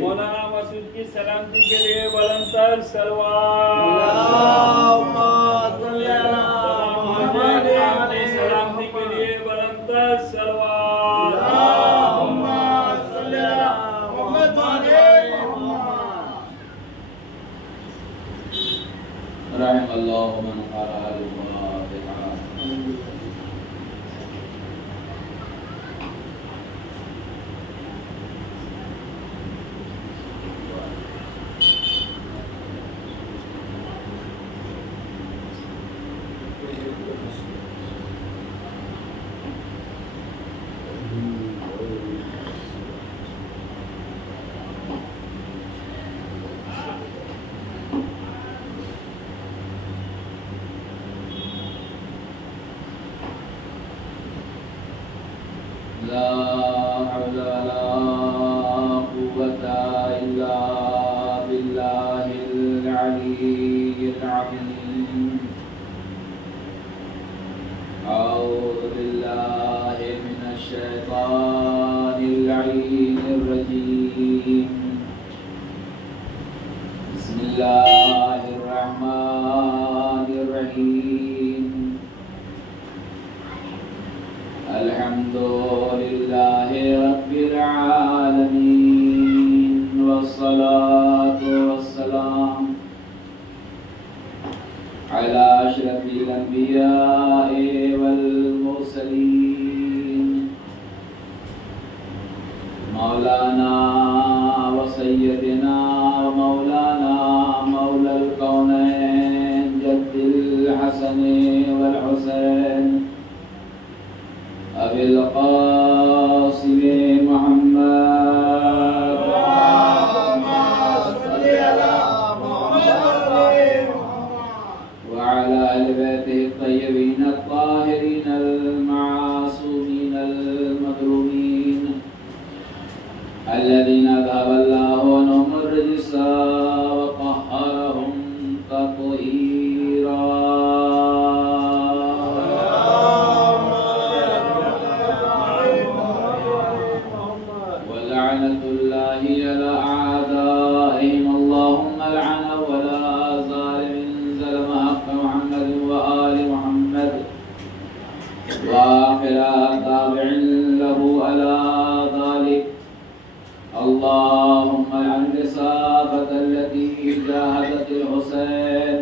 مولانا مسعود کی سلامتی کے لیے بلند تر سلوات سلامتی کے لیے بلند تر سلوات رحم اللہ من قرأ الفاتحہ. لا حول ولا قوة إلا بالله العلي العظيم. أعوذ بالله من الشيطان اللعين الرجيم. بسم الله الرحمن الرحيم. الحمد لله رب العالمين والصلاة والسلام على أشرف الأنبياء والمرسلين مولانا وسيدنا ومولانا مولى الكونين جد الحسن والحسين أبي القاسم محمد وعلى آل بيته الطيبين الطاهرين المعصومين المظلومين الذين أذهب الله عنهم الرجس وطهرهم تطهيرا. ولعنة الله على أعدائهم. اللهم لعن ولا ظالم ظلم حق محمد وآل محمد وآخر تابع له على ذلك. اللهم لعن الإصابة التي جاهدت الحسين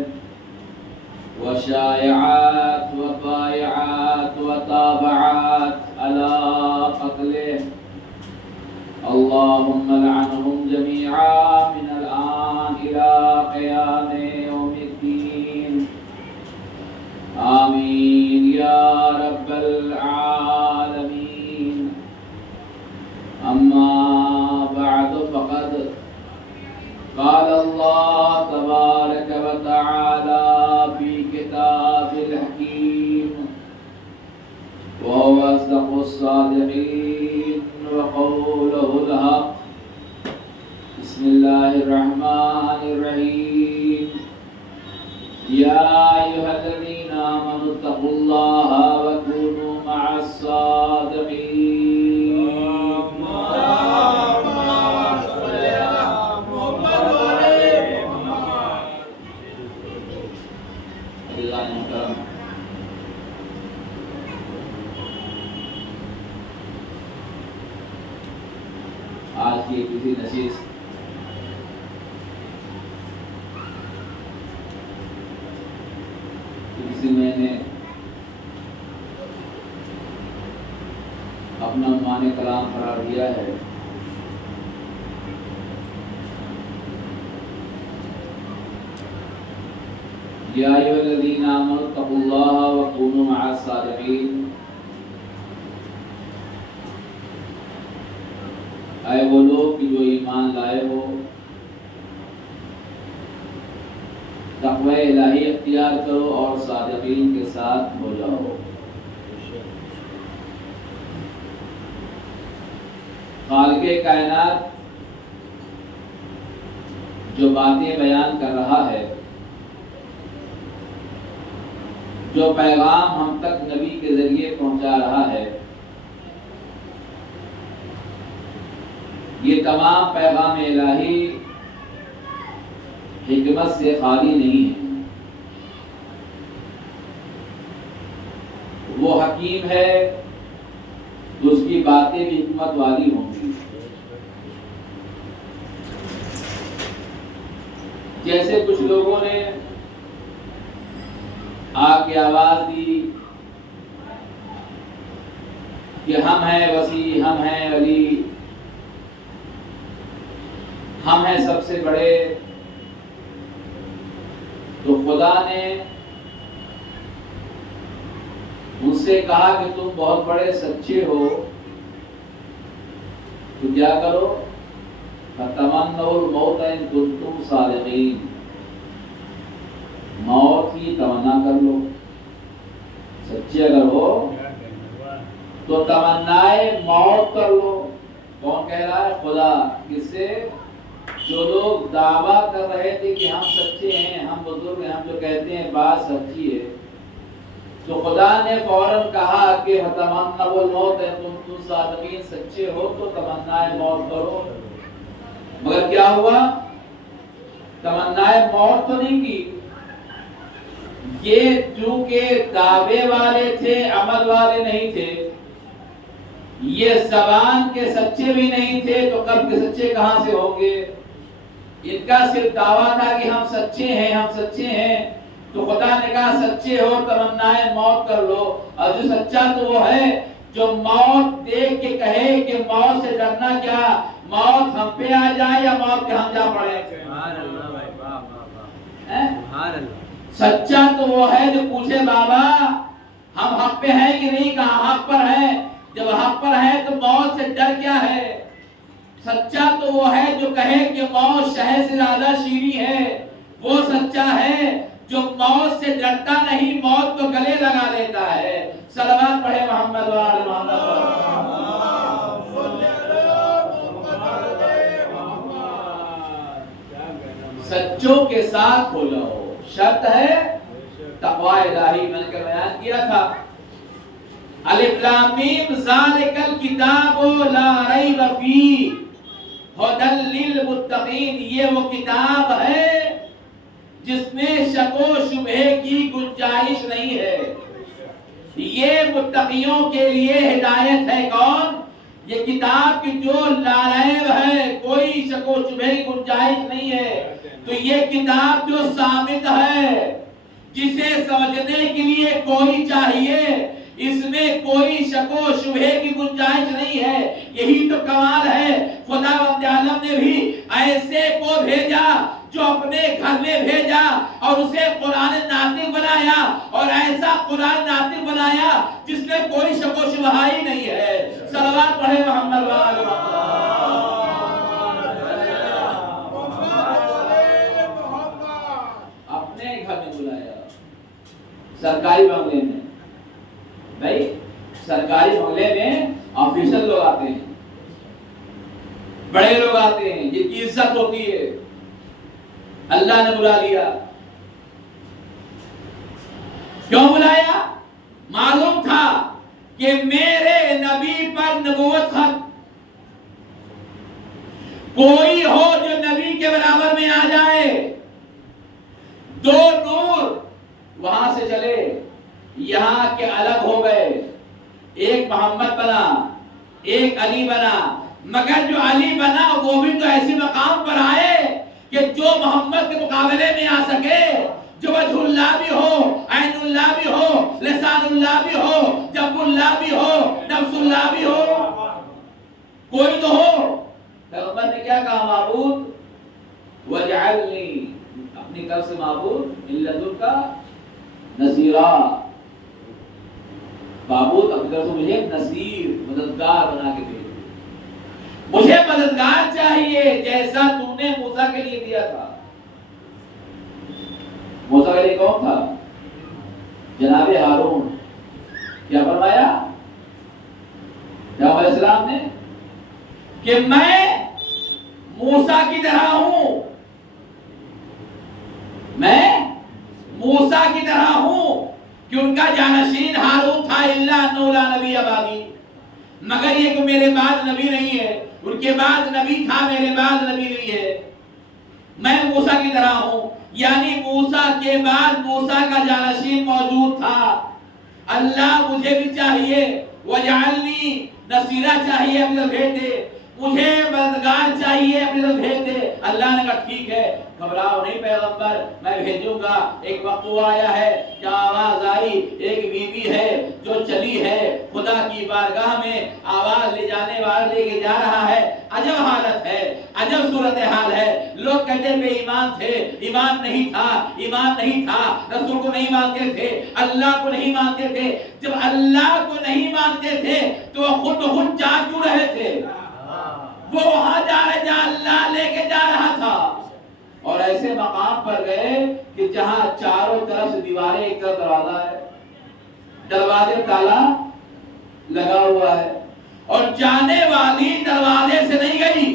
وشايعات وبايعات وتابعات على قتله. اللهم لعنهم جميعا من الآن إلى قيام يوم الدين. آمين يا رب العالمين. أما بعد فقد قال الله تبارك وتعالى في كتاب الحكيم وهو أصدق الصادقين وقوله الحق. بسم الله الرحمن الرحيم. يا أيها الذين آمنوا اتقوا الله وكونوا مع الصادقين. آج کی کسی نشست کسی میں نے اپنا عنوان کلام قرار دیا ہے یا ایھا الذین آمنوا اتقوا اللہ وکونوا مع الصادقین. اے وہ لوگ کہ جو ایمان لائے ہو تقوی الہی اختیار کرو اور صادقین کے ساتھ ہو جاؤ. خالق کائنات جو باتیں بیان کر رہا ہے جو پیغام ہم تک نبی کے ذریعے پہنچا رہا ہے، یہ تمام پیغام الہی حکمت سے خالی نہیں ہے۔ وہ حکیم ہے تو اس کی باتیں بھی حکمت والی ہوں گی۔ جیسے کچھ لوگوں نے آ کے آواز دی کہ ہم ہیں وسیع، ہم ہیں ولی، ہم ہیں سب سے بڑے، تو خدا نے ان سے کہا کہ تم بہت بڑے سچے ہو، تو کیا کرو؟ فَتَمَنَّوُا الْمَوْتَ إِن كُنتُمْ صَادِقِينَ، موت کی تمنا کر لو، سچے اگر ہو تو تمنائے موت کر لو۔ کون کہہ رہا ہے؟ خدا۔ کس سے؟ جو لوگ دعویٰ کر رہے تھے کہ ہم سچے ہیں، ہم بزرگ ہیں، ہم جو کہتے ہیں بات سچی ہے، تو خدا نے فوراً کہا کہ تمنوا الموت ان کنتم صادقین، سچے ہو تو تمنائے موت کرو۔ مگر کیا ہوا؟ تمنائے موت تو نہیں کی۔ یہ چونکہ دعوے والے تھے، عمل والے نہیں تھے، یہ زبان کے سچے بھی نہیں تھے، تو قلب کے سچے کہاں سے ہوں گے؟ ان کا صرف دعویٰ تھا کہ ہم سچے ہیں، ہم سچے ہیں، تو خدا نے کہا سچے ہو تمنائے موت کر لو۔ اور جو سچا تو وہ ہے جو موت دیکھ کے کہے کہ موت سے ڈرنا کیا، موت ہم پہ آ جائے یا موت کے ہم جا پڑے۔ سچا تو وہ ہے جو پوچھے بابا ہم حق پہ ہیں کہ نہیں، کہاں حق پر ہیں، جب حق پر ہے تو موت سے ڈر کیا ہے۔ سچا تو وہ ہے جو کہے کہ موت شہد سے زیادہ شیریں ہے، وہ سچا ہے جو موت سے ڈرتا نہیں، موت کو گلے لگا لیتا ہے۔ صلوات پڑھے محمد و آل محمد۔ سچوں کے ساتھ ہو جاؤ، شرط ہے تقوی الہی۔ میں نے بیان کیا تھا الف لام میم ذالک الکتاب لا ریب فیہ ھدی للمتقین، یہ وہ کتاب ہے جس میں شک و شبہے کی گنجائش نہیں ہے، یہ متقیوں کے لیے ہدایت ہے۔ کون؟ یہ کتاب کی جو لا ریب ہے، کوئی شک و شبہے کی گنجائش نہیں ہے، تو یہ کتاب جو ثابت ہے، جسے سمجھنے کے لیے کوئی چاہیے، اس میں کوئی شک و شبہے کی گنجائش نہیں ہے۔ یہی تو کمال ہے، خدا رب عالم نے بھی ایسے کو بھیجا جو اپنے گھر میں بھیجا اور اسے قرآن ناطق بنایا، اور ایسا قرآن ناطق بنایا جس میں کوئی شک و شبہ ہی نہیں ہے۔ صلوات پڑھے محمد و آل محمد۔ اپنے گھر میں بلایا، سرکاری بنگلے میں۔ بھائی سرکاری بنگلے میں آفیسر لوگ آتے ہیں، بڑے لوگ آتے ہیں جن کی عزت ہوتی ہے، اللہ نے بلا لیا۔ کیوں بلایا؟ معلوم تھا کہ میرے نبی پر نبوت ختم، کوئی ہو جو نبی کے برابر میں آ جائے۔ دو نور وہاں سے چلے، یہاں کے الگ ہو گئے، ایک محمد بنا، ایک علی بنا، مگر جو علی بنا وہ بھی تو ایسی مقام پر آئے کہ جو محمد کے مقابلے میں آ سکے، جو وجہ اللہ بھی ہو، عین اللہ بھی ہو، لسان اللہ بھی ہو، جب اللہ بھی ہو، نفس اللہ بھی ہو، کوئی تو ہو۔ پیغمبر نے کیا کہا؟ معبود وجعلنی، اپنی طرف سے معبود من لدنک نصیرا، معبود اپنی طرف سے مجھے نصیر، مددگار بنا کے دے، مجھے مددگار چاہیے جیسا تم نے موسیٰ کے لیے دیا تھا۔ موسیٰ کے لیے کون تھا؟ جناب ہارون۔ کیا فرمایا پیغمبر علیہ السلام نے؟ کہ میں موسیٰ کی طرح ہوں، میں موسیٰ کی طرح ہوں، کہ ان کا جانشین ہارون تھا، الا انہ لا نبی بعدی، مگر یہ کہ میرے بعد نبی نہیں ہے، ان کے بعد نبی تھا، میرے بعد نبی نہیں ہے، میں موسیٰ کی طرح ہوں، یعنی موسیٰ کے بعد موسیٰ کا جانشین موجود تھا۔ اللہ مجھے بھی چاہیے، وجعلنی نصیرہ چاہیے، اپنی طرف بھیج دے، مجھے مددگار چاہیے، اپنی طرف بھیج دے۔ اللہ نے کہا ٹھیک ہے، گھبراؤ نہیں پیغمبر، میں بھیجوں گا۔ ایک وقت وہ آیا ہے کہ آواز آئی، ایک بیوی ہے جو چلی ہے خدا کی بارگاہ میں، آواز لے جانے والا لے کے جا رہا ہے، عجب حالت ہے، عجب صورتحال ہے۔ لوگ کہتے بے ایمان تھے، ایمان نہیں تھا، ایمان نہیں تھا، رسول کو نہیں مانتے تھے، اللہ کو نہیں مانتے تھے۔ جب اللہ کو نہیں مانتے تھے تو وہ خود بخود جا کیوں رہے تھے؟ وہ وہاں جا رہے جہاں اللہ لے کے جا رہا تھا، اور ایسے مقام پر گئے کہ جہاں چاروں طرف سے دیواریں، ایک طرف دروازہ ہے، دروازے تالا لگا ہوا ہے، اور جانے والی دروازے سے نہیں گئی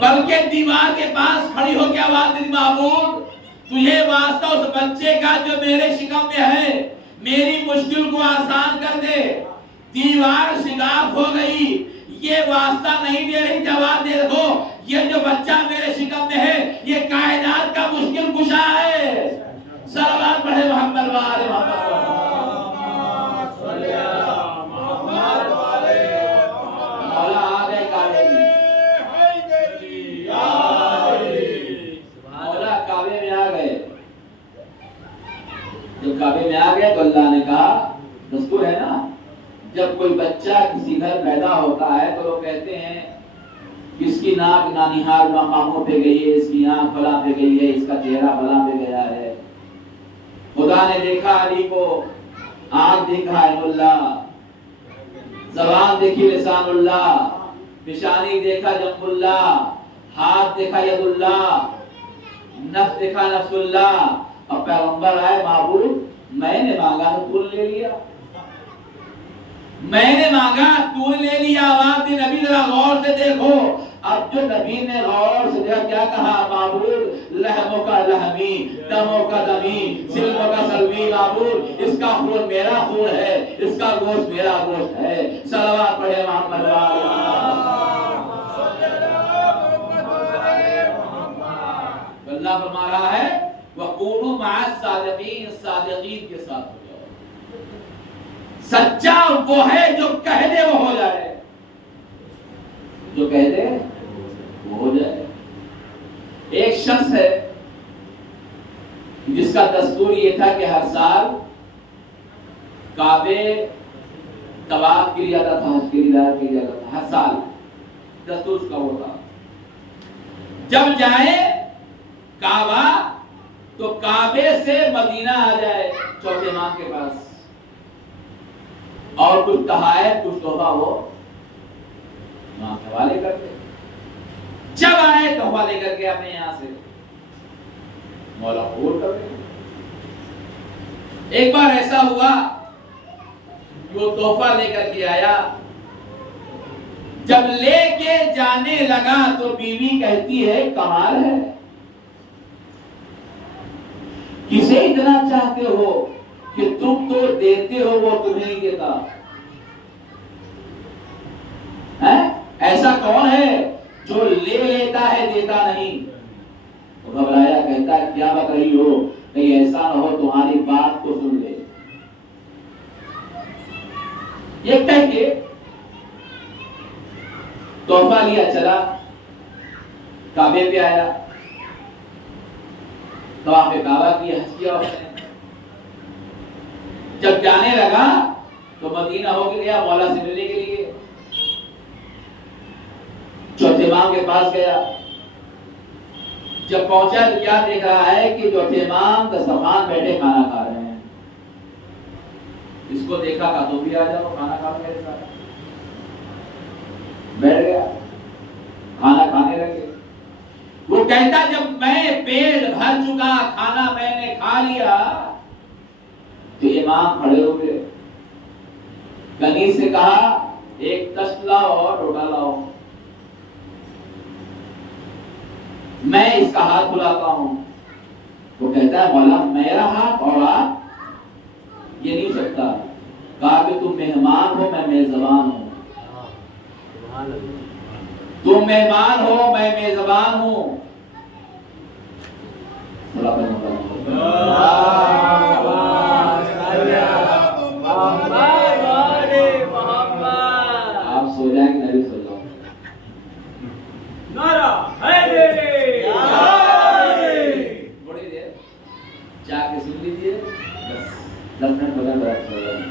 بلکہ دیوار کے پاس کھڑی ہو کے آواز دی، معبود تجھے واسطہ اس بچے کا جو میرے شکم میں ہے، میری مشکل کو آسان کر دے۔ دیوار شگاف ہو گئی، یہ واسطہ نہیں دے رہی، جواب دے دو، یہ جو بچہ میرے شکم میں ہے یہ کائنات کا مشکل کشا ہے۔ صلوات پڑھے محمد وآل محمد، مولا آ گئے کعبے میں، مولا کعبے میں آ گئے۔ جب کعبے میں آ گئے تو اللہ نے کہا، دستور ہے نا، جب کوئی بچہ کسی گھر پیدا ہوتا ہے تو لوگ کہتے ہیں کہ اس کی ناک نانیہال مقاموں پہ گئی ہے، اس کی آنکھ فلاں پہ گئی ہے، اس کا چہرہ فلاں پہ گیا ہے۔ خدا نے دیکھا علی کو، آنکھ دیکھا عین اللہ، زبان دیکھی لسان اللہ، پیشانی دیکھا جنب اللہ، ہاتھ دیکھا ید اللہ، نفس دیکھا نفس اللہ۔ اور پیغمبر آئے، معبود میں نے مانگا تو تو نے لے لیا، میں نے مانگا تو نے لے لیا۔ آواز دی، نبی ذرا غور سے دیکھو۔ اب جو نبی نے غور سے دیکھا کیا کہا، معبود لحموں کا لحمی، دموں کا دمی، سلموں کا سلمی، معبود اس کا خون میرا خون ہے، اس کا گوشت میرا گوشت ہے۔ صلوات پڑھے محمد اللہ فرما رہا ہے وَقُولُوا مَعَ الصَّادِقِينَ، صادقین کے ساتھ ہو جاؤ۔ سچا وہ ہے جو کہہ دے وہ ہو جائے، جو کہہ دے وہ ہو جائے۔ ایک شخص ہے جس کا دستور یہ تھا کہ ہر سال کعبے طواف کے لیے جاتا تھا، حج کے لیے جاتا تھا، ہر سال دستور اس کا وہ تھا۔ جب جائے کعبہ تو کعبے سے مدینہ آ جائے چوتھے امام کے پاس، اور کچھ تحائف کچھ تحفہ وہ امام کے حوالے کرتے۔ جب آئے تحفہ لے کر کے اپنے یہاں سے مولا قبول کر دے۔ ایک بار ایسا ہوا وہ تحفہ لے کر کے آیا، جب لے کے جانے لگا تو بیوی کہتی ہے کمال ہے، کسے اتنا چاہتے ہو کہ تم تو دیتے ہو وہ تمہیں نہیں دیتا؟ ایسا کون ہے جو لے لیتا ہے دیتا نہیں؟ تو گھبرایا، کہتا ہے کیا بک رہی ہو، کہیں ایسا نہ ہو تمہاری بات کو سن لے۔ یہ کہہ کے تحفہ لیا، چلا کعبے پہ آیا، طواف کعبہ کی، حج کیا اس نے۔ جب جانے لگا تو مدینہ ہو کے گیا مولا سے ملنے کے لیے، چوتھے امام کے پاس گیا۔ جب پہنچا تو کیا دیکھ رہا ہے کہ چوتھے امام دسترخوان بیٹھے کھانا کھا رہے ہیں۔ اس کو دیکھا کہ تم بھی آ جاؤ کھانا کھا میرے ساتھ۔ بیٹھ گیا، کھانا کھانے لگے۔ وہ کہتا جب میں پیٹ بھر چکا، کھانا میں نے کھا لیا، تو امام کھڑے ہوئے، کنیز سے کہا ایک تشت لاؤ اور روٹا لاؤ، میں اس کا ہاتھ بلاتا ہوں۔ وہ کہتا ہے مولا میرا ہاتھ اور آپ یہ نہیں ہو سکتا. کہا کہ تم مہمان ہو میں میزبان ہوں. تم مہمان ہو میں میزبان ہوں. آپ سو جائیں کہ نہیں سو جاؤ؟ تھوڑی دیر جا کے سن لیجیے. 10 منٹ بغیر برابر سو جائیں.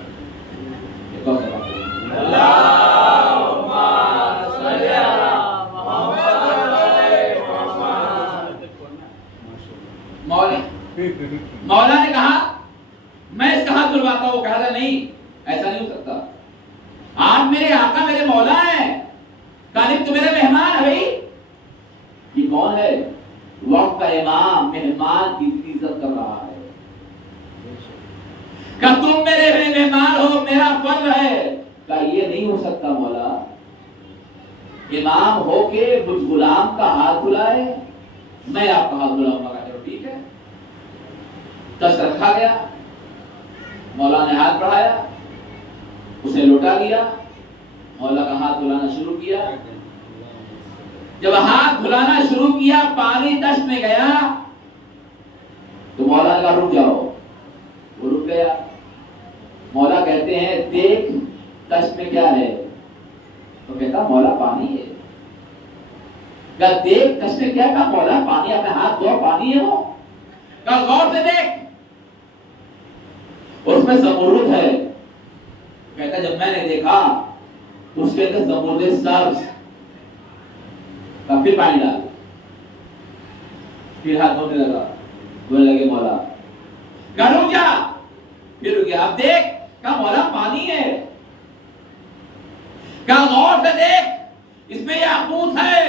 ایک اور سوال مولا نے کہا میں اس کا ہاتھ دھلواتا ہوں. کہا تھا نہیں ایسا نہیں ہو سکتا. آپ میرے آقا میرے مولا ہیں. طالب تو میرے مہمان ہے بھائی. یہ کون ہے؟ وقت کا امام مہمان کی عزت کر رہا ہے. کہ تم میرے مہمان ہو میرا فرض ہے. کہ یہ نہیں ہو سکتا مولا. امام ہو کے مجھ غلام کا ہاتھ دھلائے میں آپ کا ہاتھ دھلاؤں گا. چلو ٹھیک ہے. دست رکھا گیا. مولا نے ہاتھ بڑھایا اسے لوٹا لیا. مولا کا ہاتھ دھلانا شروع کیا. جب ہاتھ دھلانا شروع کیا پانی دست میں گیا تو مولا نے کہا رک جاؤ. وہ رک گیا. مولا کہتے ہیں دیکھ دست میں کیا ہے؟ تو کہتا مولا پانی ہے. کہا دیکھ دست میں کیا؟ کہا مولا پانی. اپنے ہاتھ دھو پانی ہے وہ. کہا غور سے دیکھ اس میں زمرد ہے. کہتا جب میں نے دیکھا تو اس کے اندر زمرد سبز. پھر پانی ڈال. پھر ہاتھ دھونے لگا. بولنے لگے مولا. کہا رک جا. پھر رک گیا. اب دیکھ. کہا مولا پانی ہے. کہا غور سے دیکھ اس میں یاقوت ہے.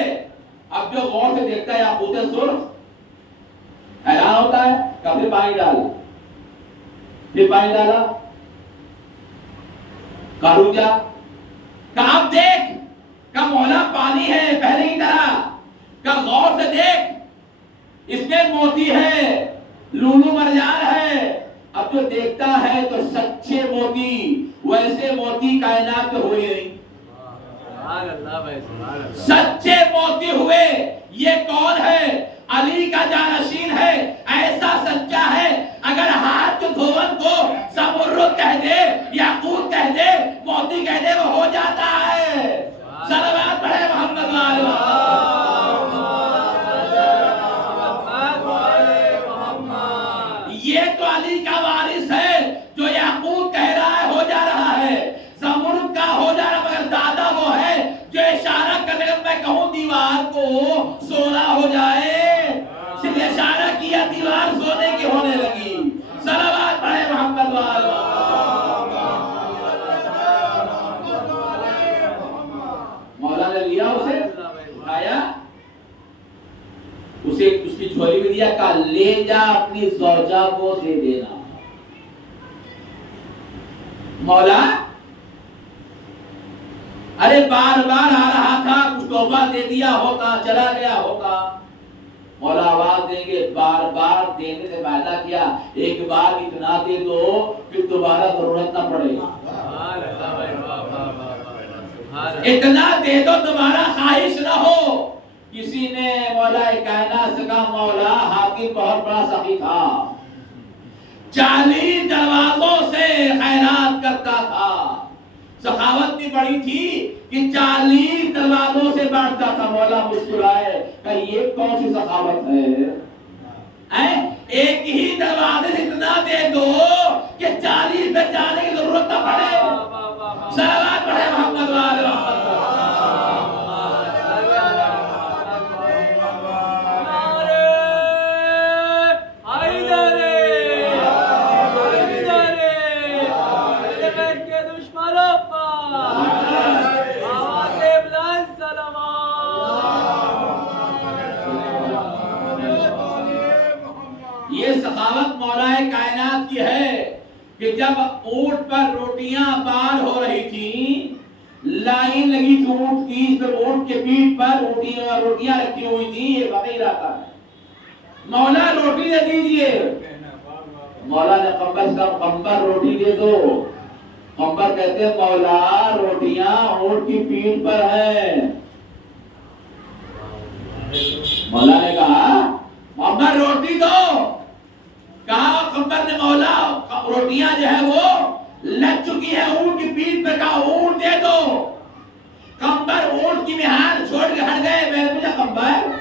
اب جو غور سے دیکھتا ہے یاقوت سرخ حیران ہوتا ہے. کہا پھر پانی ڈال. پھر پانی ڈالا. کہا رک جا. کہا اب دیکھ. کہا مولا پانی ہے پہلے کی طرح. کہا غور سے دیکھ اس میں موتی ہے لولو مرجان ہے. اب جو دیکھتا ہے تو سچے موتی ویسے موتی کائنات میں ہوئے نہیں. سچے موتی ہوئے. یہ کون ہے؟ علی کا جانشین ہے. ایسا سچا ہے اگر ہاتھ دھون کو زمرد کہہ دے یاقوت کہہ دے موتی کہہ دے وہ ہو جاتا ہے. صلوات پڑھے محمد یہ تو علی کا وارث ہے جو یاقوت کہہ رہا ہے ہو جا رہا ہے. زمرد کا ہو جا رہا مگر دادا وہ ہے جو اشارہ کرنے کا میں کہوں دیوار کو سونا ہو جائے صرف اشارہ کیا دیوار سونے کی ہونے لگی. صلوات پڑھے محمد مولا نے لیا اسے اٹھایا اسے اس کی جھولی میں دیا. کہا لے جا اپنی زوجہ کو دے دینا. مولا ارے بار بار آ رہا تھا کچھ تحفہ دے دیا ہوتا چلا گیا ہوتا. مولا آواز دیں گے بار بار دینے سے فائدہ کیا. ایک بار اتنا دے دو پھر دوبارہ ضرورت نہ پڑے. اتنا دے دو دوبارہ خواہش نہ ہو. کسی نے مولا کائنات سے کہا مولا حاکم بہت بڑا سخی تھا 40 دروازوں سے خیرات کرتا تھا. سخاوت بھی بڑی تھی کہ 40 دروازوں سے بانٹتا تھا. مولا مسکرائے کہ یہ کون سی سخاوت ہے؟ ایک ہی دروازے سے اتنا دے دو کہ 40 میں جانے کی ضرورت نہ پڑے. صلوات پڑھے محمد وآل محمد. یہ سخاوت مولا کائنات کی ہے کہ جب اونٹ پر روٹیاں پار ہو رہی تھیں لائن لگی تھی اونٹ کی اس پر اونٹ کے پیٹھ پر روٹیاں رکھی ہوئی تھی. یہ واقعی رہتا ہے. مولا روٹی دے دیجئے. مولا نے قمبر سے کہا قمبر روٹی دے دو. قمبر کہتے ہیں مولا روٹیاں اونٹ کی پیٹھ پر ہیں. مولا نے کہا قمبر روٹی دو. کہا قمبر نے مولا روٹیاں جو ہے وہ لگ چکی ہے اونٹ کی پیٹھ پر. کہا اونٹ دے دو. قمبر اونٹ کی مہار چھوڑ کے ہٹ گئے. میں نے پوچھا قمبر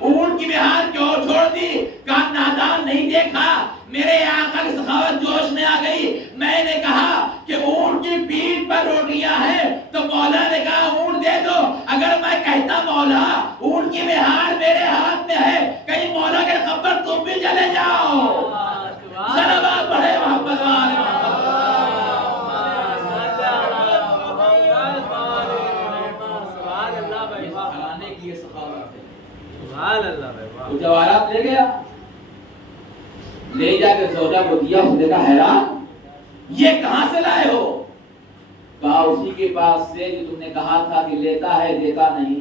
اونٹ کی مہار کیوں چھوڑ دی؟ کہا نادان نہیں دیکھا میرے آقا کی سخاوت جوش میں آ گئی. میں نے کہا کہ اونٹ کی پیٹھ پر روٹیاں ہیں تو مولا نے کہا اونٹ دے دو. اگر میں کہتا مولا اونٹ کی مہار میرے ہاتھ میں ہے, کہیں مولا کے قمبر تم بھی چلے جاؤ. صلوات پڑھے محمد والے کھلانے کی یہ سخاوت ہے. وہ جواہرات لے گیا, لے جا کے زوجہ کو دیا. اس نے کہا حیران یہ کہاں سے لائے ہو؟ کہا اسی کے پاس سے جو تم نے کہا تھا کہ لیتا ہے دیتا نہیں,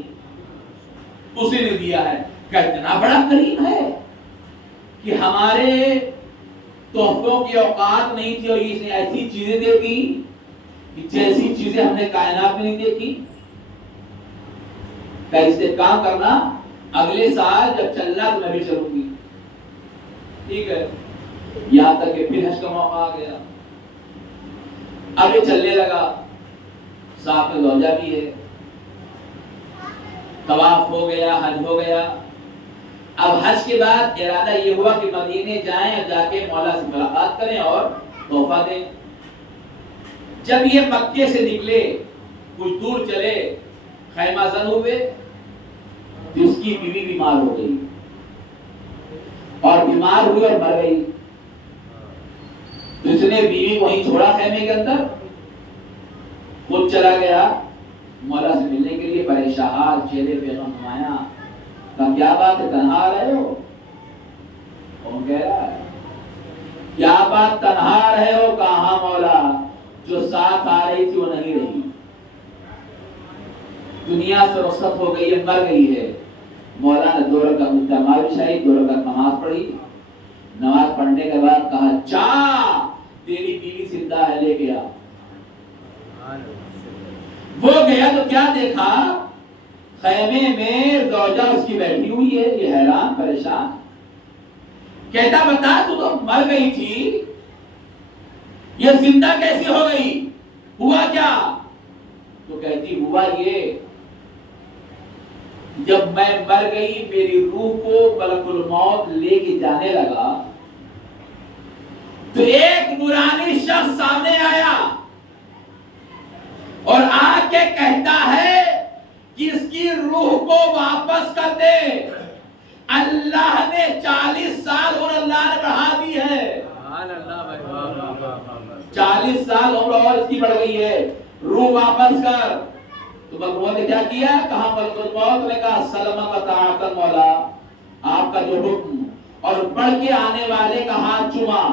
اسی نے دیا ہے. کہ اتنا بڑا کریم ہے کہ ہمارے تحفوں کی اوقات نہیں تھی اور اس نے ایسی چیزیں دے دی کہ جیسی چیزیں ہم نے کائنات میں نہیں دیکھی. کہ اس سے کام کرنا, اگلے سال جب چلنا تو میں بھی چلوں گی. ٹھیک ہے, یہاں تک کہ پھر حج کا موقع آ گیا. اب یہ چلنے لگا, ساتھ میں زوجہ بھی ہے. طواف ہو گیا, حج ہو گیا. اب حج کے بعد ارادہ یہ ہوا کہ مدینے جائیں اور جا کے مولا سے ملاقات کریں اور تحفہ دیں. جب یہ مکے سے نکلے کچھ دور چلے, خیمہ زن ہوئے, جس کی بیوی بیمار ہو گئی اور بیمار ہوئی اور مر گئی. اس نے بیوی وہیں چھوڑا خیمے کے اندر, خود چلا گیا مولا سے ملنے کے لیے. پریشان چہرے پہ غم نمایاں. کہا کیا بات ہے تنہا آ رہے ہو؟ کون کہہ رہا ہے کیا بات تنہا آ رہے ہو؟ کہا ہاں مولا, جو ساتھ آ رہی تھی وہ نہیں رہی, دنیا سے رخصت ہو گئی ہے, مر گئی ہے. مولا نے 2 رکعت نماز بچھائی, 2 رکعت نماز پڑھی. نماز پڑھنے کے بعد کہا جا تیری بیوی زندہ ہے, لے گیا. وہ گیا تو کیا دیکھا, خیمے میں زوجہ اس کی بیٹھی ہوئی ہے. یہ حیران پریشان, کہتا بتا تو مر گئی تھی, یہ زندہ کیسی ہو گئی, ہوا کیا؟ تو کہتی ہوا یہ, جب میں مر گئی میری روح کو ملک الموت لے کے جانے لگا تو ایک نورانی شخص سامنے آیا اور آ کے کہتا ہے کہ اس کی روح کو واپس کر دے. اللہ نے 40 سال اور اللہ نے بڑھا دی ہے. 40 سال عمر اور اس کی بڑھ گئی ہے, روح واپس کر. تو ملک الموت نے کیا کیا؟ کہا ملک الموت نے کہا سلامت آقا مولا, آپ کا جو حکم, اور بڑھ کے آنے والے کا ہاتھ چوما.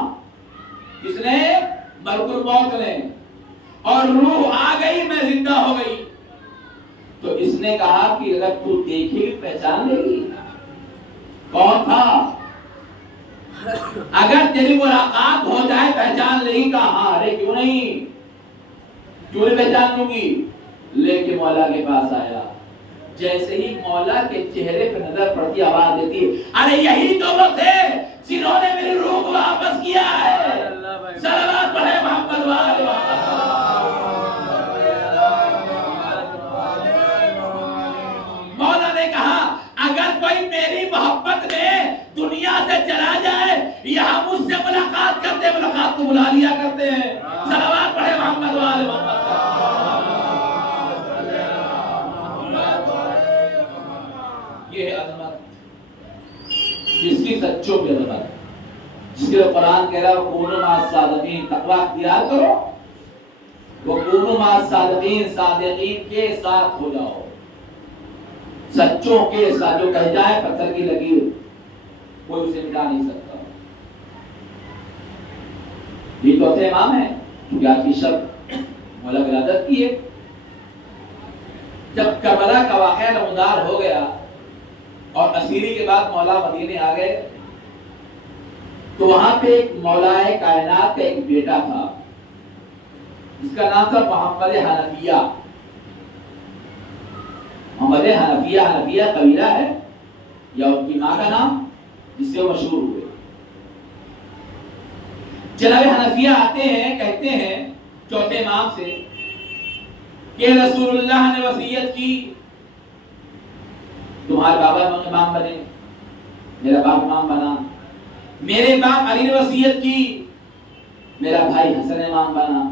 کس نے؟ ملک الموت نے. اور روح آ گئی, میں زندہ ہو گئی. تو اس نے کہا کہ اگر تو دیکھے گی پہچان لے گی کون تھا, اگر تیری ملاقات ہو جائے پہچان لے گی. کہا ہاں, ارے کیوں نہیں پہچان لوں گی. لے کے مولا کے پاس آیا. جیسے ہی مولا کے چہرے پہ نظر پڑتی آواز دیتی, ارے یہی تو وہ تھے جنہوں نے میری روح کو واپس کیا ہے. صلوات پڑھے محمد والے. مولا نے کہا اگر کوئی میری محبت میں دنیا سے چلا جائے یہاں مجھ سے ملاقات کرتے, ملاقات کو بلا لیا کرتے ہیں. صلوات پڑھے محمد والے. یہ عظمت جس کی سچوں کی عظمت, جس کے قرآن کہہ رہا ہے وَكُونُوا مَعَ الصَّادِقِينَ, تقویٰ اختیار کرو. وَكُونُوا مَعَ الصَّادِقِينَ, صادقین کے ساتھ ہو جاؤ, سچوں کے ساتھ. جو کہہ جائے پتھر کی لکیر, کوئی اسے مٹا نہیں سکتا. یہ تو اپنے امام ہیں کیونکہ آج کی شب مولا ولادت کی ہے. جب کربلا کا واقعہ نمودار ہو گیا اور اسیری کے بعد مولا مدینے آ گئے تو وہاں پہ ایک مولائے کائنات کا ایک بیٹا تھا جس کا نام تھا محمد حنفیہ. محمد حنفیہ، حنفیہ قبیلہ ہے یا ان کی ماں کا نام جس سے وہ مشہور ہوئے. جناب حنفیہ آتے ہیں، کہتے ہیں چوتھے امام سے کہ رسول اللہ نے وصیت کی تمہارے بابا امام بنے، میرا باپ امام بنا. میرے باپ علی نے وصیت کی، میرا بھائی حسن امام بنا.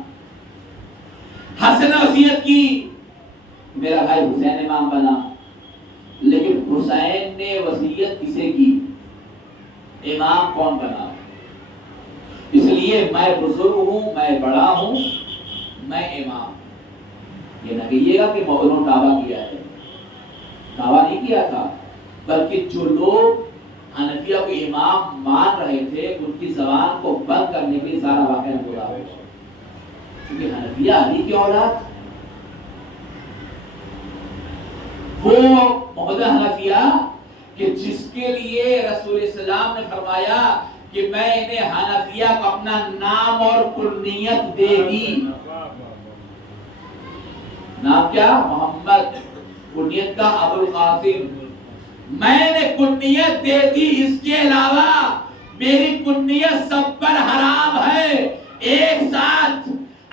حسن نے وصیت کی، میرا بھائی حسین امام بنا. لیکن حسین نے وصیت کسے کی؟ امام کون بنا؟ اس لیے میں بزرگ ہوں، میں بڑا ہوں، میں امام. یہ نہ کہیے گا کہ انہوں نے دعویٰ کیا ہے، دعویٰ نہیں کیا تھا، بلکہ جو لوگ حنفیہ کو امام مان رہے تھے ان کی زبان کو بند کرنے کے لیے سارا واقعہ بولا ہے. کیونکہ حنفیہ علی کی اولاد، وہ محمد حنفیہ کہ جس کے لیے رسول اسلام نے فرمایا کہ میں انہیں حنفیہ کو اپنا نام اور کنیت دے دی. نام کیا؟ محمد، کنیت کا ابو القاسم. میں نے کنیت دے دی، اس کے علاوہ میری کنیت سب پر حرام ہے. ایک ساتھ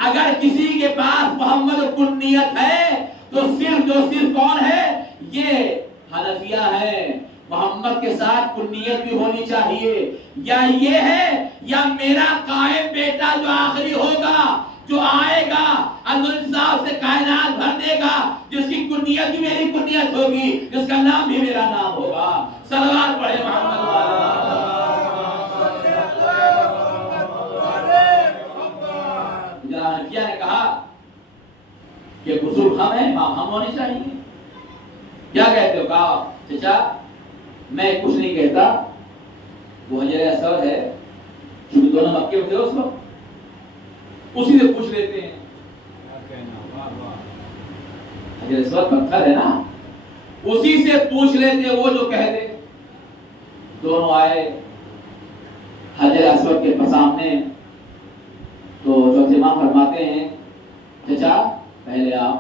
اگر کسی کے پاس محمد کنیت ہے تو صرف کون ہے؟ یہ حنفیہ ہے. محمد کے ساتھ کنیت بھی ہونی چاہیے. یا یہ ہے یا میرا قائم بیٹا جو آخری ہوگا، جو آئے گا اللہ انصاف سے کائنات بھر دے گا، جس کی کنیت بھی میری کنیت ہوگی، جس کا نام بھی میرا نام ہوگا. صلوات پڑھے محمد جناب حنفیہ نے کہا کہ بزرگ ہم ہیں، ہم ہونے چاہیے. کیا کہتے ہو؟ کہا چچا میں کچھ نہیں کہتا، وہ حجر اسود ہے چونکہ دونوں مکے میں تھے اس وقت، اسی سے پوچھ لیتے ہیں. حجر اسود پتھر ہے نا، اسی سے پوچھ لیتے وہ جو کہہ دے. دونوں آئے حجر اسود کے سامنے تو چوتھے امام فرماتے ہیں چچا پہلے آپ،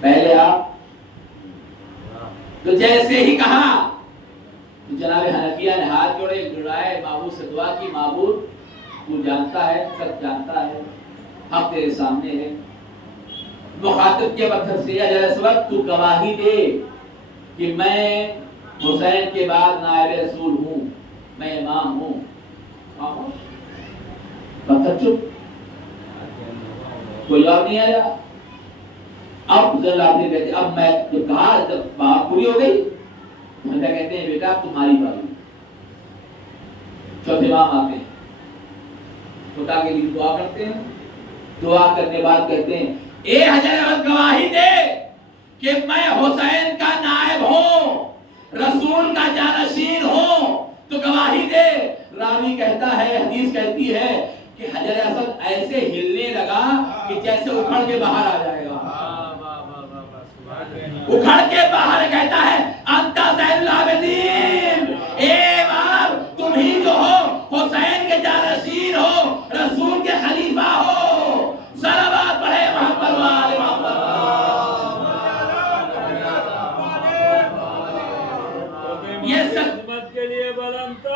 پہلے آپ. تو جیسے ہی کہا تو جناب حنفیہ نے ہاتھ جوڑے، گڑائے، معبود سے دعا کی، معبود تو جانتا ہے، سب جانتا ہے، حق تیرے سامنے ہے. مخاطب کے پتھر سے حجر اسود تو گواہی دے کہ میں حسین کے بعد نائب رسول ہوں، میں امام ہوں. پتھر چپ، کوئی جواب نہیں آیا. اب ذرا کہتے اب میں جب کہا، جب بات پوری ہو گئی ہم کہتے ہیں بیٹا تمہاری باری. چوتھے امام آتے ہیں، خدا کے لیے دعا کرتے ہیں. دعا کرنے بعد کہتے ہیں اے حجر اسود گواہی دے کہ میں حسین کا نائب ہوں، رسول کا جانشین ہوں، تو گواہی دے. راوی کہتا ہے، حدیث کہتی ہے کہ حجر اسود ایسے ہلنے لگا کہ جیسے اکھڑ کے باہر آ جائے گا. اکھڑ کے باہر کہتا ہے انتا زین العابدین، اے امام تم ہی جو ہو حسین کے جانشین ہو، رسول کے خلیفہ ہو. صلوات پڑھے محمد وآل محمد. یہ خدمت کے لیے بلند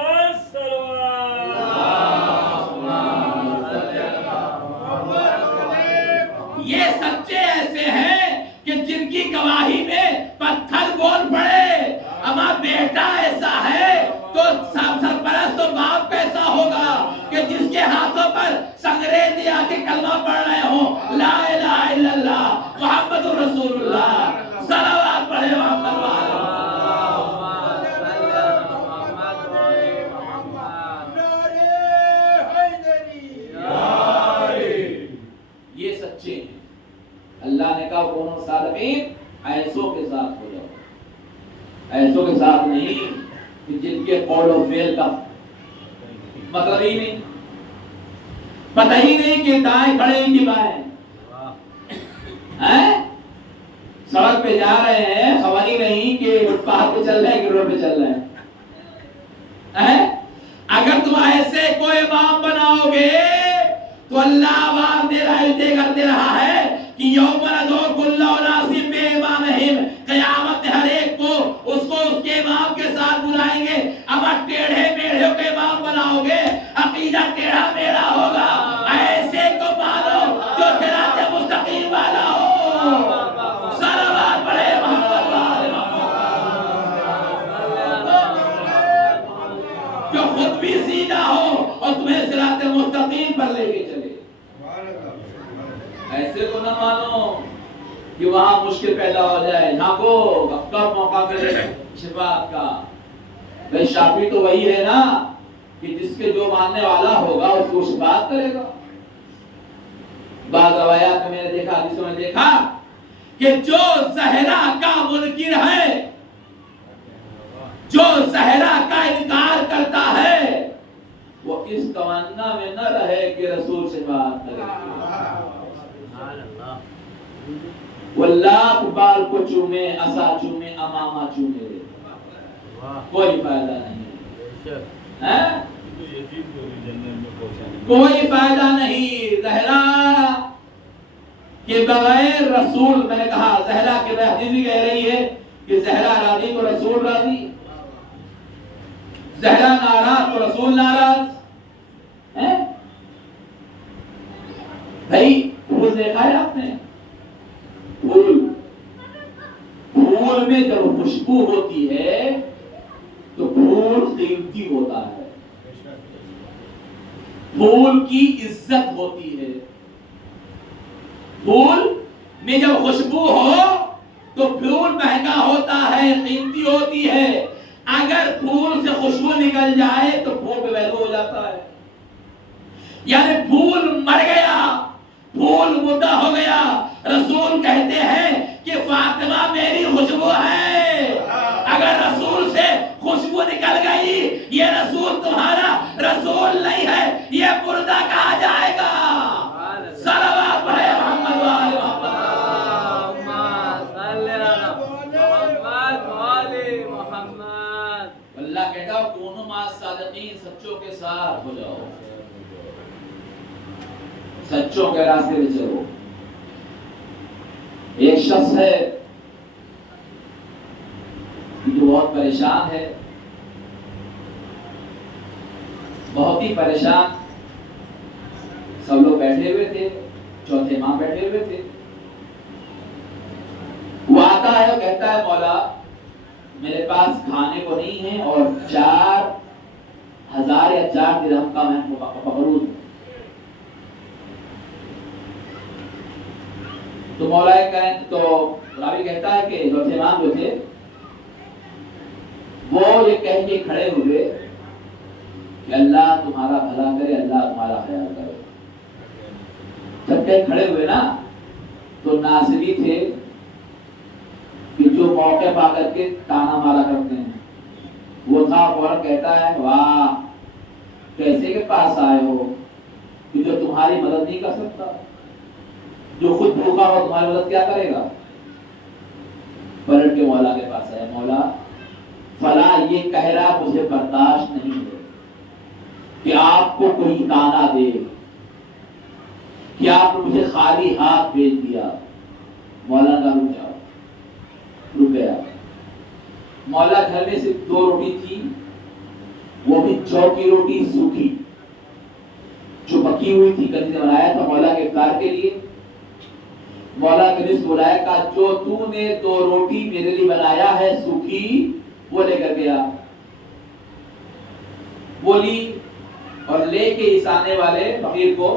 یہ سچے ایسے ہیں کہ جن کی گواہی میں پتھر بول پڑے. اما بیٹا ایسا ہے تو سرپرست تو باپ کیسا ہوگا کہ جس کے ہاتھوں پر سنگریزی آ کے کلمہ پڑھ رہے ہوں لا الہ الا اللہ محمد رسول اللہ. صلوات پڑھے محمد وآل یہ سچے ہیں. اللہ نے کہا کونوں صادقین، ایسوں کے ساتھ ہو جاؤ، ایسوں کے ساتھ نہیں کہ جن کے قول و فعل کا مطلب ہی نہیں، پتہ ہی نہیں کہ دائیں کھڑے ہیں کہ بائیں. سڑک پہ جا رہے ہیں، خبر ہی نہیں کہ فٹ پاتھ پہ چل رہے ہیں کہ روڈ پہ چل رہے ہیں. بناؤ گے تو اللہ کرتے رہا ہے کہ یوم ندعو کل اناس بامامہم، قیامت ہر ایک کو اس کے امام کے ساتھ بلائیں گے. اب آپ ٹیڑھے میڑھے کے امام بناؤ گے، عقیدہ ٹیڑھا میڑھا ہوگا. ایسے کو مانو جو صراط مستقیم والا ہو. صلوات پڑھے محمد والے جو خود بھی سیدھا ہو اور تمہیں صراط مستقیم پر لے کے چلے. ایسے کو نہ مانو کہ وہاں مشکل پیدا ہو جائے. جھانکو کب موقع ملے شفاعت کا. بھئی شافعی تو وہی ہے نا کہ جس کے جو ماننے والا ہوگا اس کو شفاعت کرے گا. بعض روایات میں نے دیکھا، حدیثوں میں دیکھا کہ جو زہرا کا منکر ہے، جو زہرا کا انکار کرتا ہے، وہ اس تمنا میں نہ رہے کہ رسول شفاعت کرے. وہ لاکھ بال کو چومے، عصا چومے، امامہ چومے، کوئی فائدہ نہیں ہے. کوئی فائدہ نہیں. زہرا کے بغیر رسول، میں نے کہا زہرا کے بغیر، حدیث بھی کہہ رہی ہے کہ زہرا راضی تو رسول راضی، زہرا ناراض تو رسول ناراض. بھائی پھول دیکھا ہے آپ نے؟ پھول میں جب خوشبو ہوتی ہے تو پھول قیمتی ہوتا ہے، پھول کی عزت ہوتی ہے. پھول میں جب خوشبو ہو تو پھول مہنگا ہوتا ہے، قیمتی ہوتی ہے. اگر پھول سے خوشبو نکل جائے تو پھول بے ویلو ہو جاتا ہے. یعنی پھول مر گیا، پھول مردہ ہو گیا. رسول کہتے ہیں کہ فاطمہ میری خوشبو ہے. اگر رسول سے خوشبو نکل گئی، یہ رسول تمہارا رسول نہیں ہے، یہ مردہ کہا جائے گا. صلوات پڑھے محمد والے محمد. اللہ کہتا ہے کونوا مع الصادقین، سچوں کے ساتھ ہو جاؤ، سچوں کے راستے پہ چلو. ایک شخص ہے جو بہت پریشان ہے، بہت ہی پریشان. سب لوگ بیٹھے ہوئے تھے، چوتھے امام بیٹھے ہوئے تھے. وہ آتا ہے اور کہتا ہے مولا میرے پاس کھانے کو نہیں ہے اور 4,000 یا 4 درہم کا میں مقروض ہوں. تو مولا تو راوی کہتا ہے کہ چوتھے امام جو تھے وہ یہ کہہ کے کھڑے ہوئے کہ اللہ تمہارا بھلا کرے، اللہ تمہارا خیال کرے. جب کہ کھڑے ہوئے نا تو ناصری تھے کہ جو موقع پا کر کے تانا مارا کرتے ہیں. وہ تھا فوراً کہتا ہے واہ کیسے کے پاس آئے ہو کہ جو تمہاری مدد نہیں کر سکتا، جو خود بھوکا ہو تمہاری مدد کیا کرے گا. پلٹ کے مولا کے پاس آیا، مولا فلاں یہ کہہ رہا مجھے برداشت نہیں ہے کہ آپ کو کوئی تانا دے کہ آپ نے مجھے خالی ہاتھ بھیج دیا. مولا کا رک گیا. مولا گھر میں صرف 2 روٹی تھی، وہ بھی جو کی روٹی سوکھی جو پکی ہوئی تھی، کل سے بنایا تھا مولا کے افطار کے لیے. مولا کے رزق بلایا کہ جو تو نے 2 روٹی میرے لیے بنایا ہے سوکھی وہ لے کر گیا. وہ لی اور لے کے اس آنے والے فقیر کو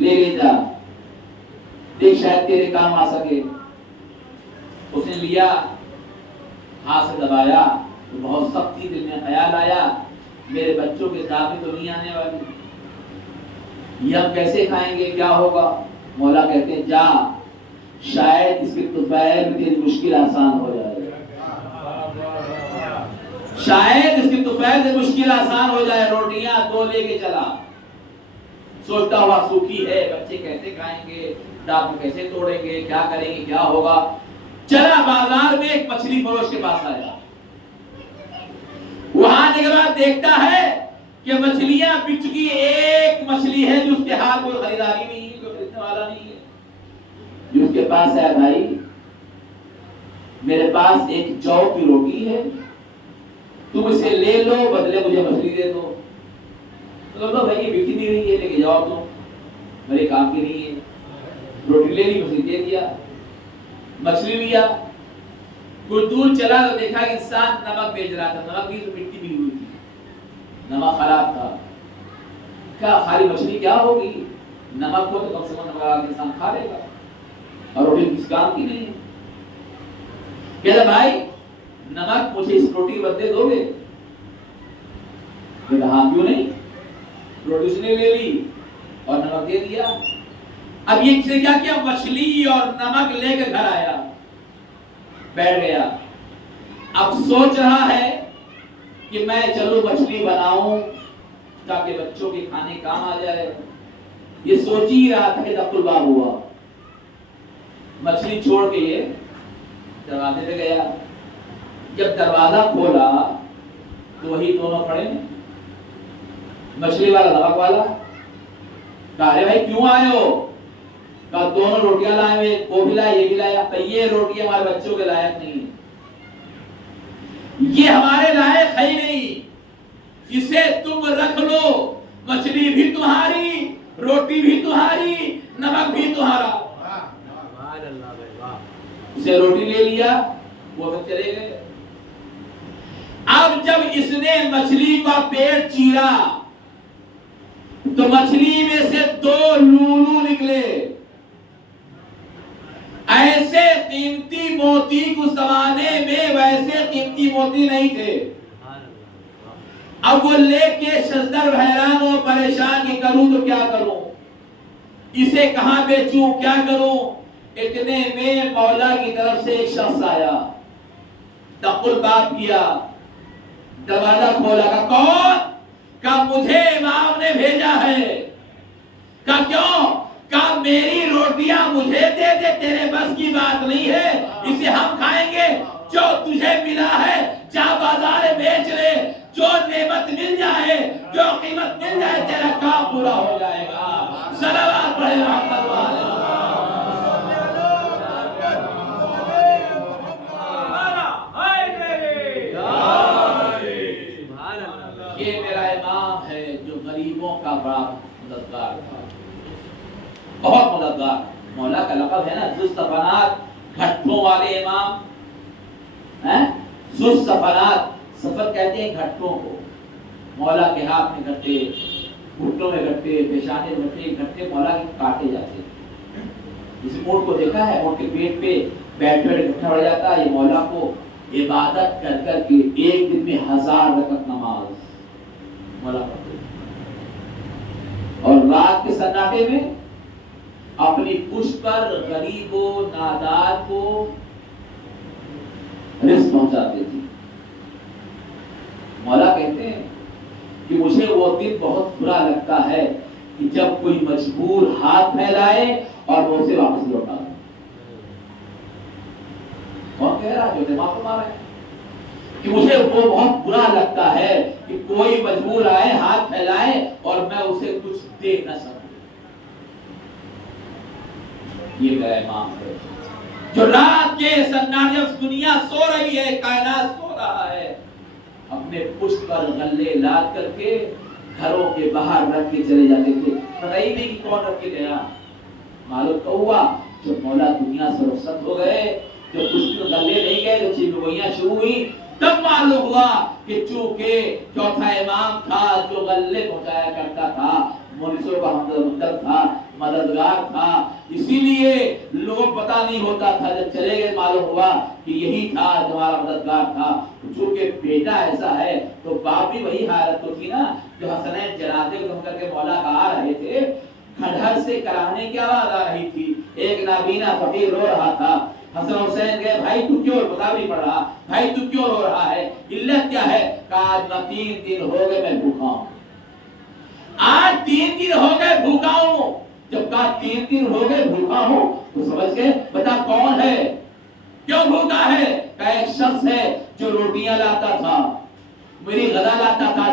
لے جا، دیکھ شاید تیرے کام آ سکے. اس نے لیا، ہاتھ سے دبایا تو بہت سختی دل میں خیال آیا میرے بچوں کے دعوت تو نہیں آنے والی، یہ ہم کیسے کھائیں گے، کیا ہوگا. مولا کہتے ہیں جا، شاید اس کے طفیل میں تیری مشکل آسان ہو جائے، شاید اس کی طفیل سے مشکل آسان ہو جائے. روٹیاں 2 لے کے چلا، سوچتا ہوا سوکھی ہے، بچے کیسے کھائیں گے، دانت کیسے توڑیں گے، کیا کریں گے، کیا ہوگا. چلا بازار میں ایک مچھلی فروش کے پاس آیا. وہاں آنے کے بعد دیکھتا ہے کہ مچھلیاں بک چکی، ایک مچھلی ہے جو اس کے ہاتھ کوئی خریداری نہیں ہے، کوئی خریدنے والا نہیں ہے. جو اس کے پاس ہے بھائی میرے پاس ایک جو کی روٹی ہے، تم اسے لے لو، بدلے مجھے مچھلی دے دو. تو لو بھائی یہ بک نہیں رہی ہے، لے کے جاؤ، تم میرے کام کی نہیں ہے. روٹی لے لی، مچھلی دے دیا، مچھلی لیا. کوئی دور چلا تو دیکھا کہ انسان نمک بیچ رہا تھا، نمک بھی تو مٹی بھی ہوئی تھی، نمک خراب تھا. کیا خالی مچھلی کیا ہوگی، نمک ہو تو کم سے کم نمک لگا کے انسان کھا لے گا، اور روٹی کس کام کی نہیں ہے. کہتا بھائی نمک مجھے اس روٹی کے بدلے دو گے؟ کہتا ہاں کیوں نہیں. روٹی اس نے لے لی اور نمک دے دیا. اب یہ کیا کیا، مچھلی اور نمک لے کے گھر آیا، بیٹھ گیا. اب سوچ رہا ہے کہ میں چلو مچھلی بناؤں تاکہ بچوں کے کھانے کام آ جائے. یہ سوچ ہی رہا تھا کہ دخل الباب ہوا. مچھلی چھوڑ کے یہ دروازے پہ گیا. جب دروازہ کھولا تو وہی دونوں کھڑے ہیں، مچھلی والا نمک والا. کہا بھائی کیوں آئے ہو؟ کہا دونوں روٹیاں لائے ہوئے، وہ بھی لائے یہ بھی لایا. یہ روٹی ہمارے بچوں کے لائق نہیں، یہ ہمارے لائق ہے ہی نہیں، اسے تم رکھ لو. مچھلی بھی تمہاری، روٹی بھی تمہاری، نمک بھی تمہارا. اسے روٹی لے لیا، وہ سب چلے گئے. اب جب اس نے مچھلی کا پیٹ چیرا تو مچھلی میں سے 2 لولو نکلے. ایسے قیمتی موتی اس زمانے میں ویسے قیمتی موتی نہیں تھے. اب وہ لے کے شزدر حیران و پریشان کہ کروں تو کیا کروں، اسے کہاں بیچوں، کیا کروں. اتنے میں مولا کی طرف سے ایک شخص آیا، دخل باب کیا، دروازہ کھولا. کہ کون؟ کہ مجھے امام نے بھیجا ہے. کہ کیوں؟ کہ میری روٹیاں مجھے دے دے، تیرے بس کی بات نہیں ہے، اسے ہم کھائیں گے. جو تجھے ملا ہے جا بازار بیچ لے، جو نعمت مل جائے، جو قیمت مل جائے، تیرا کام پورا ہو جائے گا. صلوات پڑھے محمد والے. یہ میرا امام ہے جو غریبوں کا بڑا مددگار تھا، بہت مددگار. مولا کا لقب ہے نا ذو الصفنات، گھٹوں والے امام. ذو الصفنات، صفت کہتے ہیں گھٹوں کو. مولا کے ہاتھ میں گھٹے، گھٹوں میں گھٹے، پیشانے میں گھٹے. گھٹے مولا کے کاٹے جاتے. اس اونٹ کو دیکھا ہے، اونٹ کے پیٹ پہ بیٹھ بیٹھ گھٹا بڑھ جاتا ہے. یہ مولا کو عبادت کر کر کے ایک دن میں 1000 رکعت نماز مولا پڑھتے، اور رات کے سناٹے میں اپنی پشت پر غریب و نادار کو رزق پہنچاتے تھے. مولا کہتے ہیں کہ مجھے وہ دن بہت برا لگتا ہے کہ جب کوئی مجبور ہاتھ پھیلائے اور وہ اسے واپس لوٹا دے. کون کہہ رہا ہے؟ جو دماغ کو مارا ہے کہ مجھے وہ بہت برا لگتا ہے کہ کوئی مجبور آئے، ہاتھ پھیلائے اور میں اسے کچھ دے نہ سکوں. یہ میرا امام ہے جو رات کے سناٹے، جب دنیا سو رہی ہے، کائنات سو رہا ہے، اپنے پشت پر غلے لاد کر کے گھروں کے باہر رکھ کے چلے جاتے تھے. پتہ ہی نہیں کہ کون رکھ کے گیا. معلوم تو ہوا جب مولا دنیا سے رخصت ہو گئے، جب پشت پر غلے نہیں گئے، جب چیزیں شروع ہوئی، تب معلوم ہوا کہ چونکہ چوتھا امام تھا جو غلے پہنچایا کرتا تھا، مونسوں کا ہمدرد تھا، مددگار تھا، اسی لیے لوگوں کو پتا نہیں ہوتا تھا. جب چلے گئے معلوم ہوا کہ یہی تھا جو ہمارا مددگار تھا. چونکہ بیٹا ایسا ہے تو باپ بھی وہی حالت تو تھی نا. جو حسنین جنازے کو کر کے مولا کا آ رہے تھے، کھنڈہر سے کراہنے کی آواز آ رہی تھی. ایک نابینا فقیر رو رہا تھا. حسن حسین گئے، بھائی تو کیوں، پتا بھی پڑ رہا، بھائی تو کیوں رو رہا ہے، علت کیا ہے؟ کہا آج 3 دن ہو گئے میں بھوکا ہوں. آج 3 دن ہو گئے بھوکا ہوں. جب کہا 3 دن ہو گئے بھوکا ہوں تو سمجھ گئے، بتا کون ہے، کیوں بھوکا ہے؟ کہا ایک شخص ہے جو روٹیاں لاتا تھا، میری غذا لاتا تھا،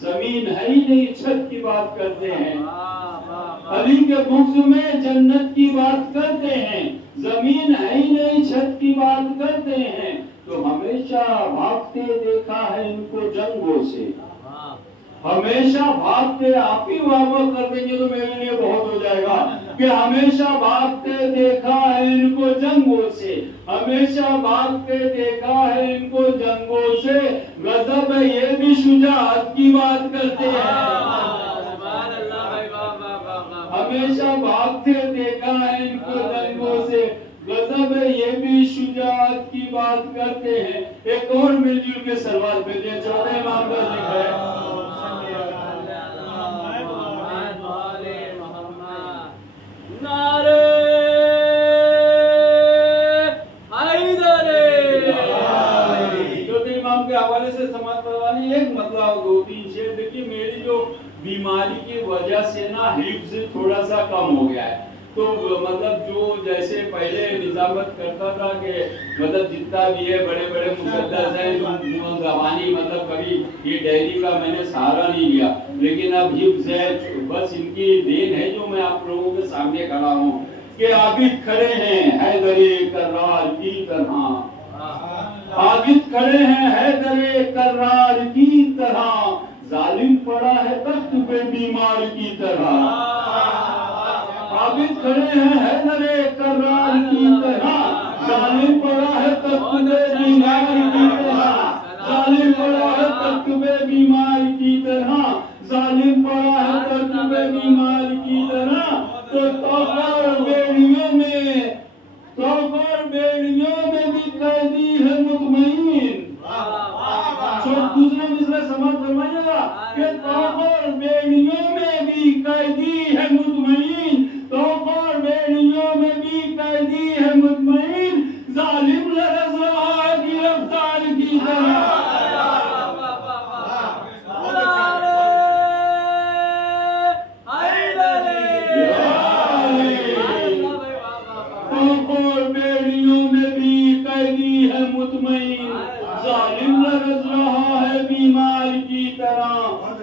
زمین ہے ہی نہیں چھت کی بات کرتے ہیں، علی کے بغض میں جنت کی بات کرتے ہیں، زمین ہے ہی نہیں چھت کی بات کرتے ہیں، تو ہمیشہ بھاگتے دیکھا ہے ان کو جنگوں سے، ہمیشہ بھاگتے، آپ ہی واہ کر دیں گے تو میرے لیے بہت ہو جائے گا کہ ہمیشہ بھاگتے دیکھا ہے ان کو جنگوں سے، ہمیشہ بھاگتے دیکھا ہے ان کو جنگوں سے، غضب ہے یہ بھی شجاعت کی بات کرتے ہیں، ہمیشہ بھاگتے دیکھا ہے ان کو جنگوں سے، غضب ہے یہ بھی شجاعت کی بات کرتے ہیں۔ ایک اور مل جل کے سلوات پہ دیں، چودہ امام کا ذکر ہے۔ چودہ امام کے حوالے سے سماعت فرمانی، ایک مطلب دو تین شعر دیکھیے، میری جو بیماری کی وجہ سے نا حفظ تھوڑا سا کم ہو گیا ہے، تو مطلب جو جیسے پہلے نظامت کرتا تھا کہ مطلب جتنا بھی ہے بڑے بڑے مسدس ہیں زبانی، مطلب کبھی یہ ڈائری کا میں نے سہارا نہیں لیا، لیکن اب حفظ ہے، بس ان کی دین ہے جو میں آپ لوگوں کے سامنے کھڑا ہوں کہ عابد کھڑے ہیں حیدر کرار کی طرح، عابد کھڑے ہیں حیدر کرار کی طرح، ظالم پڑا ہے تخت پہ بیمار کی طرح، عابد کھڑے ہیں حیدر کرار کی طرح، ظالم پڑا ہے تخت پہ بیمار کی طرح، ظالم پڑا ہے تخت پہ بیمار کی طرح، ظالم پڑا ہے تخت پہ بیمار کی طرح، تو توفر بیڑیوں میں بھی قیدی ہے مطمئن، دوسرے مصرع سماعت فرمائیے گا کہ توفر بیڑیوں میں بھی قیدی ہے مطمئن، توفر بیڑیوں میں بھی قیدی ہے مطمئن، ظالم لرز رہا ہے گرفتار کی طرح، توفر بیڑیوں میں بھی قیدی ہے مطمئن، ظالم لرز رہا ہے بیمار کی طرح،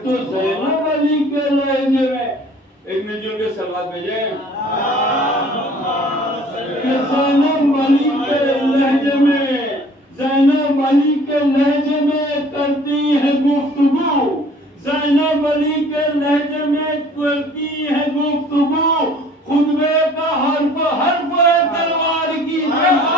تو زینب علی کے لہجے میں ایک مل جل کے سلوات بھیجیں کہ زینب علی کے لہجے میں، زینب علی کے لہجے میں کرتی ہے گفتگو، زینب علی کے لہجے میں کرتی ہے گفتگو، خطبے کا حرف حرف ہے تلوار کی طرح،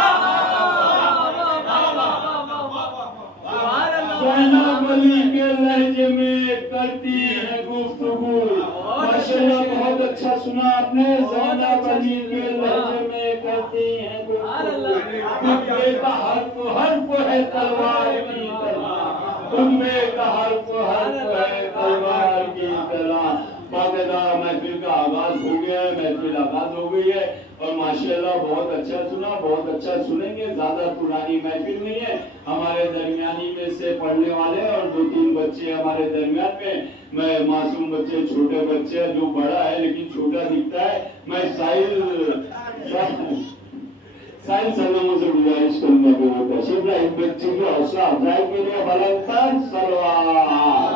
زینب علی کے لہجے میں کرتی ہے گفتگو، ماشاءاللہ بہت اچھا سنا آپ نے، زینب علی کے لہجے میں کرتی ہے گفتگو، خطبے کا حرف حرف ہے تلوار کی طرح، خطبے کا حرف حرف ہے تلوار کی طرح۔ باقاعدہ محفل کا آغاز ہو گیا ہے، محفل آغاز ہو گئی ہے، اور ماشاءاللہ بہت اچھا سنا، بہت اچھا سنیں گے، زیادہ پرانی محفل نہیں ہے، ہمارے درمیانی میں سے پڑھنے والے اور دو تین بچے ہمارے درمیان میں معصوم بچے، چھوٹے بچے، جو بڑا ہے لیکن چھوٹا دکھتا ہے، میں سائل سلاموں سے گزارش کروں گا کہ وہ تشریف لائیں بچے کی حوصلہ افزائی کے لیے بلندتر صلوات۔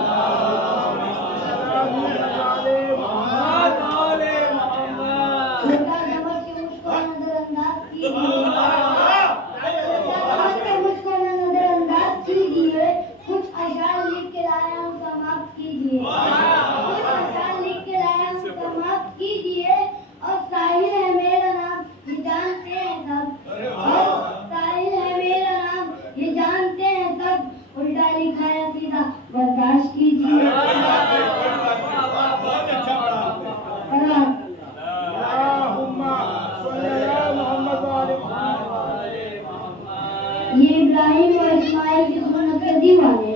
یہ ابراہیم اور اسماعیل کی سنت کے دیوانے،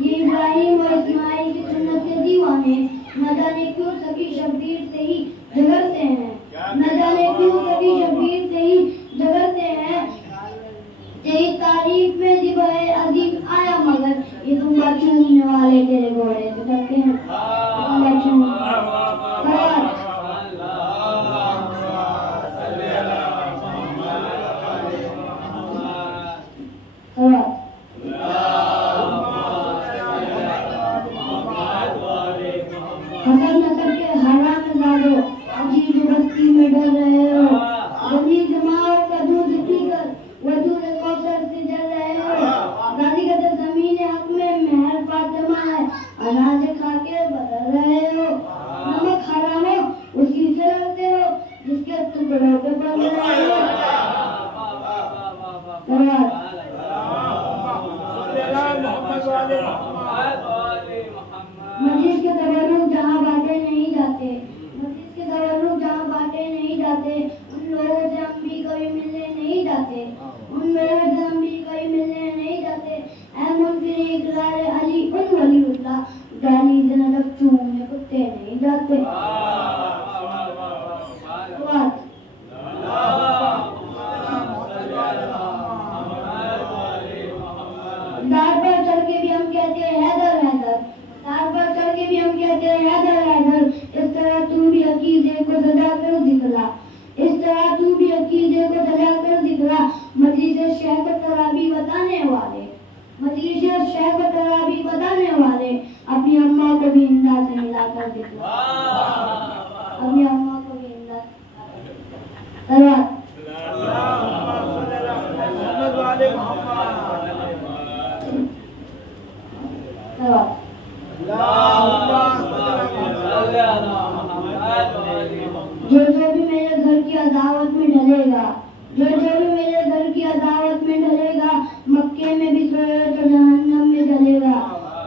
یہ ابراہیم اور اسماعیل کی سنت کے دیوانے، نہ جانے کیوں سبھی شبیر سے ہی جھگڑتے ہیں، نہ جانے کیوں سبھی شبیر سے ہی جھگڑتے ہیں، تیری تعریف میں ذبح عظیم آیا مگر یہ تم بچنے والے تیرے گھوڑے سے کرتے ہیں، حسن نسب کے حرام زادو عجیب بستی میں ڈر رہے ہو، غنی جماعوں کا دودھ پی کر وجود کوثر سے جل رہے ہو، غازی کا زمین حق میں مہر فاطمہ ہے، اناج کھا کے بدل رہے ہو، نمک حرام ہو اسی سے لڑتے ہو جس کے ٹکڑوں پہ پڑ رہے ہو۔ مجلس کے تبرک جہاں بانٹے نہیں جاتے، مجلس کے تبرک جہاں بانٹے نہیں جاتے، ان لوگوں سے ہم بھی کبھی ملنے نہیں جاتے، ان لوگوں سے ہم بھی کبھی ملنے نہیں جاتے۔ اے منکر اقرار علی ان ولی اللہ، گالی سے نظر چومنے کتے نہیں جاتے۔ دار پر چڑھ کے بھی ہم کہتے ہیں حیدر حیدر، دار پر چڑھ کے بھی ہم کہتے ہیں حیدر حیدر، اس طرح تو بھی عقیدے کو سجا کر دکھلا، اس طرح تو بھی عقیدے کو سجا کر دکھلا۔ مجلس شیخ کو ترابی بتانے والے، مجلس شیخ کو ترابی بتانے والے، اپنی اماں کو بھی انداز سے ملا کر دکھلا، اپنی اماں کو بھی انداز سے جو بھی میرے گھر کی عداوت میں ڈلے گا، جو بھی میرے گھر کی عداوت میں ڈلے گا، مکے میں بھی سوئے تو جہنم میں ڈلے گا،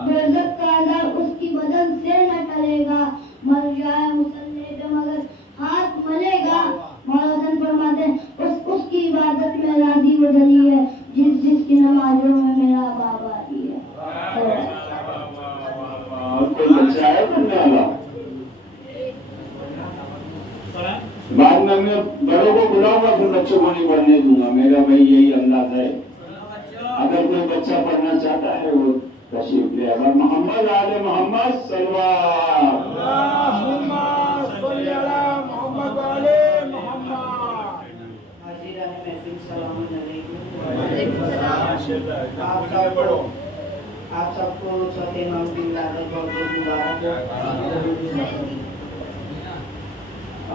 دوزخ کا عذاب اس کی بدن سے نہ ٹلے گا، مر جائے مصلی پہ مگر ہاتھ ملے گا۔ مولا حسن فرماتے ہیں اس کی عبادت میں راضی وہ جلی ہے جس کی نمازوں میں میرا بابا ہی ہے۔ کوئی بچہ ہے پڑھنے والا؟ بعد میں بڑوں کو بلاؤں گا پھر بچوں کو نہیں پڑھنے دوں گا، میرا بھائی یہی انداز ہے۔ اگر کوئی بچہ پڑھنا چاہتا ہے وہ تشریف لے آئے۔ محمد آل محمد صلوات، اللہم صلی علی محمد آل محمد۔ حاضران محفل سلام علیکم۔ آپ سب کو چھوٹے امام کی ولادت بہت بہت مبارک ہو۔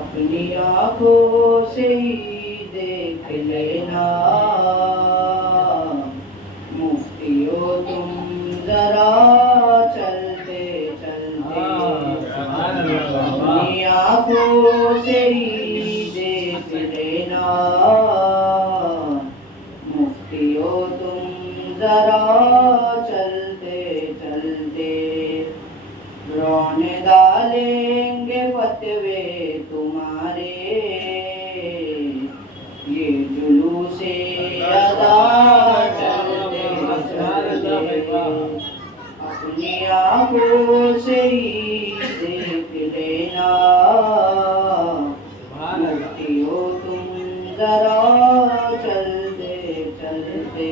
اپنی آنکھوں سے ہی دیکھ لینا مفتیو تم ذرا چلتے چلتے، اپنی آنکھوں سے ہی دیکھ لینا مفتیو تم ذرا چلتے چلتے، رونے ڈالیں گے فتوے تمہارے یہ جلوس ادا چلتے چلتے، اپنی آنکھوں سے ہی دیکھ لینا مفتیو تم ذرا چلتے چلتے،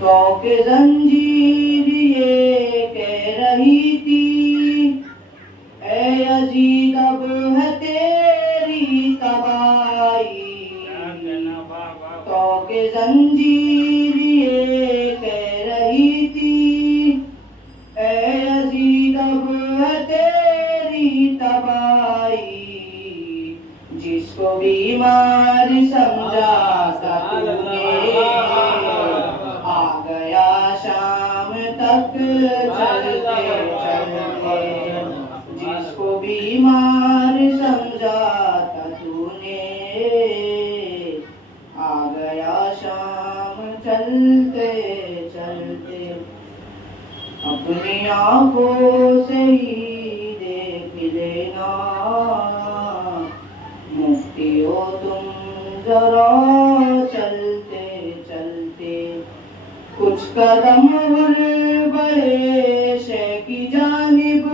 تو کہ زنجیر یہ کہہ رہی تھی اے یزید اب ہے تیری تباہی، تو کہ زنجیر یہ کہہ رہی تھی اے یزید اب ہے تیری تباہی، جس کو بیمار سمجھا تھا تو نے آ گیا شام تک چلتے چلتے، جس کو بیمار سمجھا تھا تو نے آ گیا شام چلتے چلتے، اپنی آنکھوں سے ہی دیکھ لینا مفتیو تم ذرا چلتے چلتے، کچھ قدم بڑھے شے کی جانب،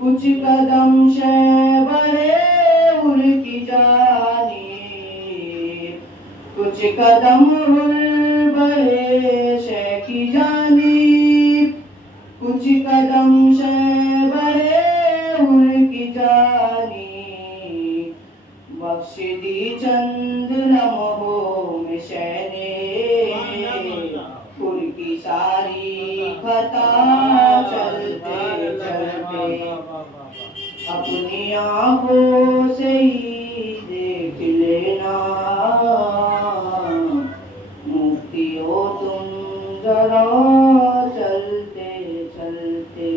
کچھ قدم شے بڑھے کی جانب، کچھ قدم بڑھے شے کی جانب، کچھ قدم شے بڑھے کی جانب، بخش دی چند لمحوں میں شے نے ان کی ساری خطا چلتے چلتے، اپنی آنکھوں سے ہی دیکھ لینا مفتی ہو تم ذرا چلتے چلتے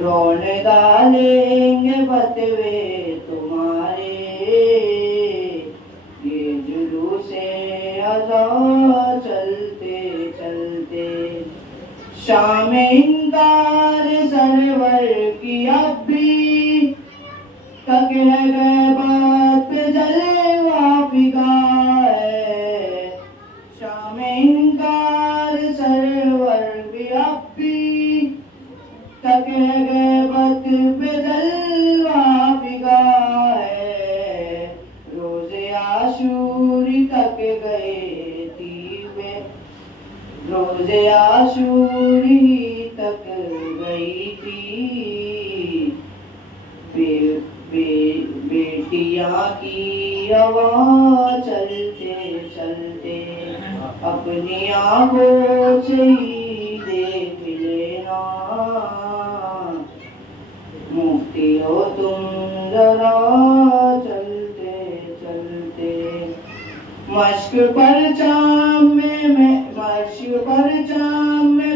رون ڈالیں گے فتوے تمہارے یہ جلوس ازا چلتے چلتے شام انکار سرور کی اب بھی تک ہے غیبت پہ جلوہ فگا ہے شام انکار سرور کی اب بھی تک ہے غیبت پہ جلوہ فگا ہے روز عاشوری تک گئے دیوے روز عاشوری تک گئی تھی بیٹیاں کی آواز چلتے چلتے اپنی آنکھوں سے ہی دیکھ لینا مفتی ہو تم ذرا چلتے چلتے مشق پر چام میں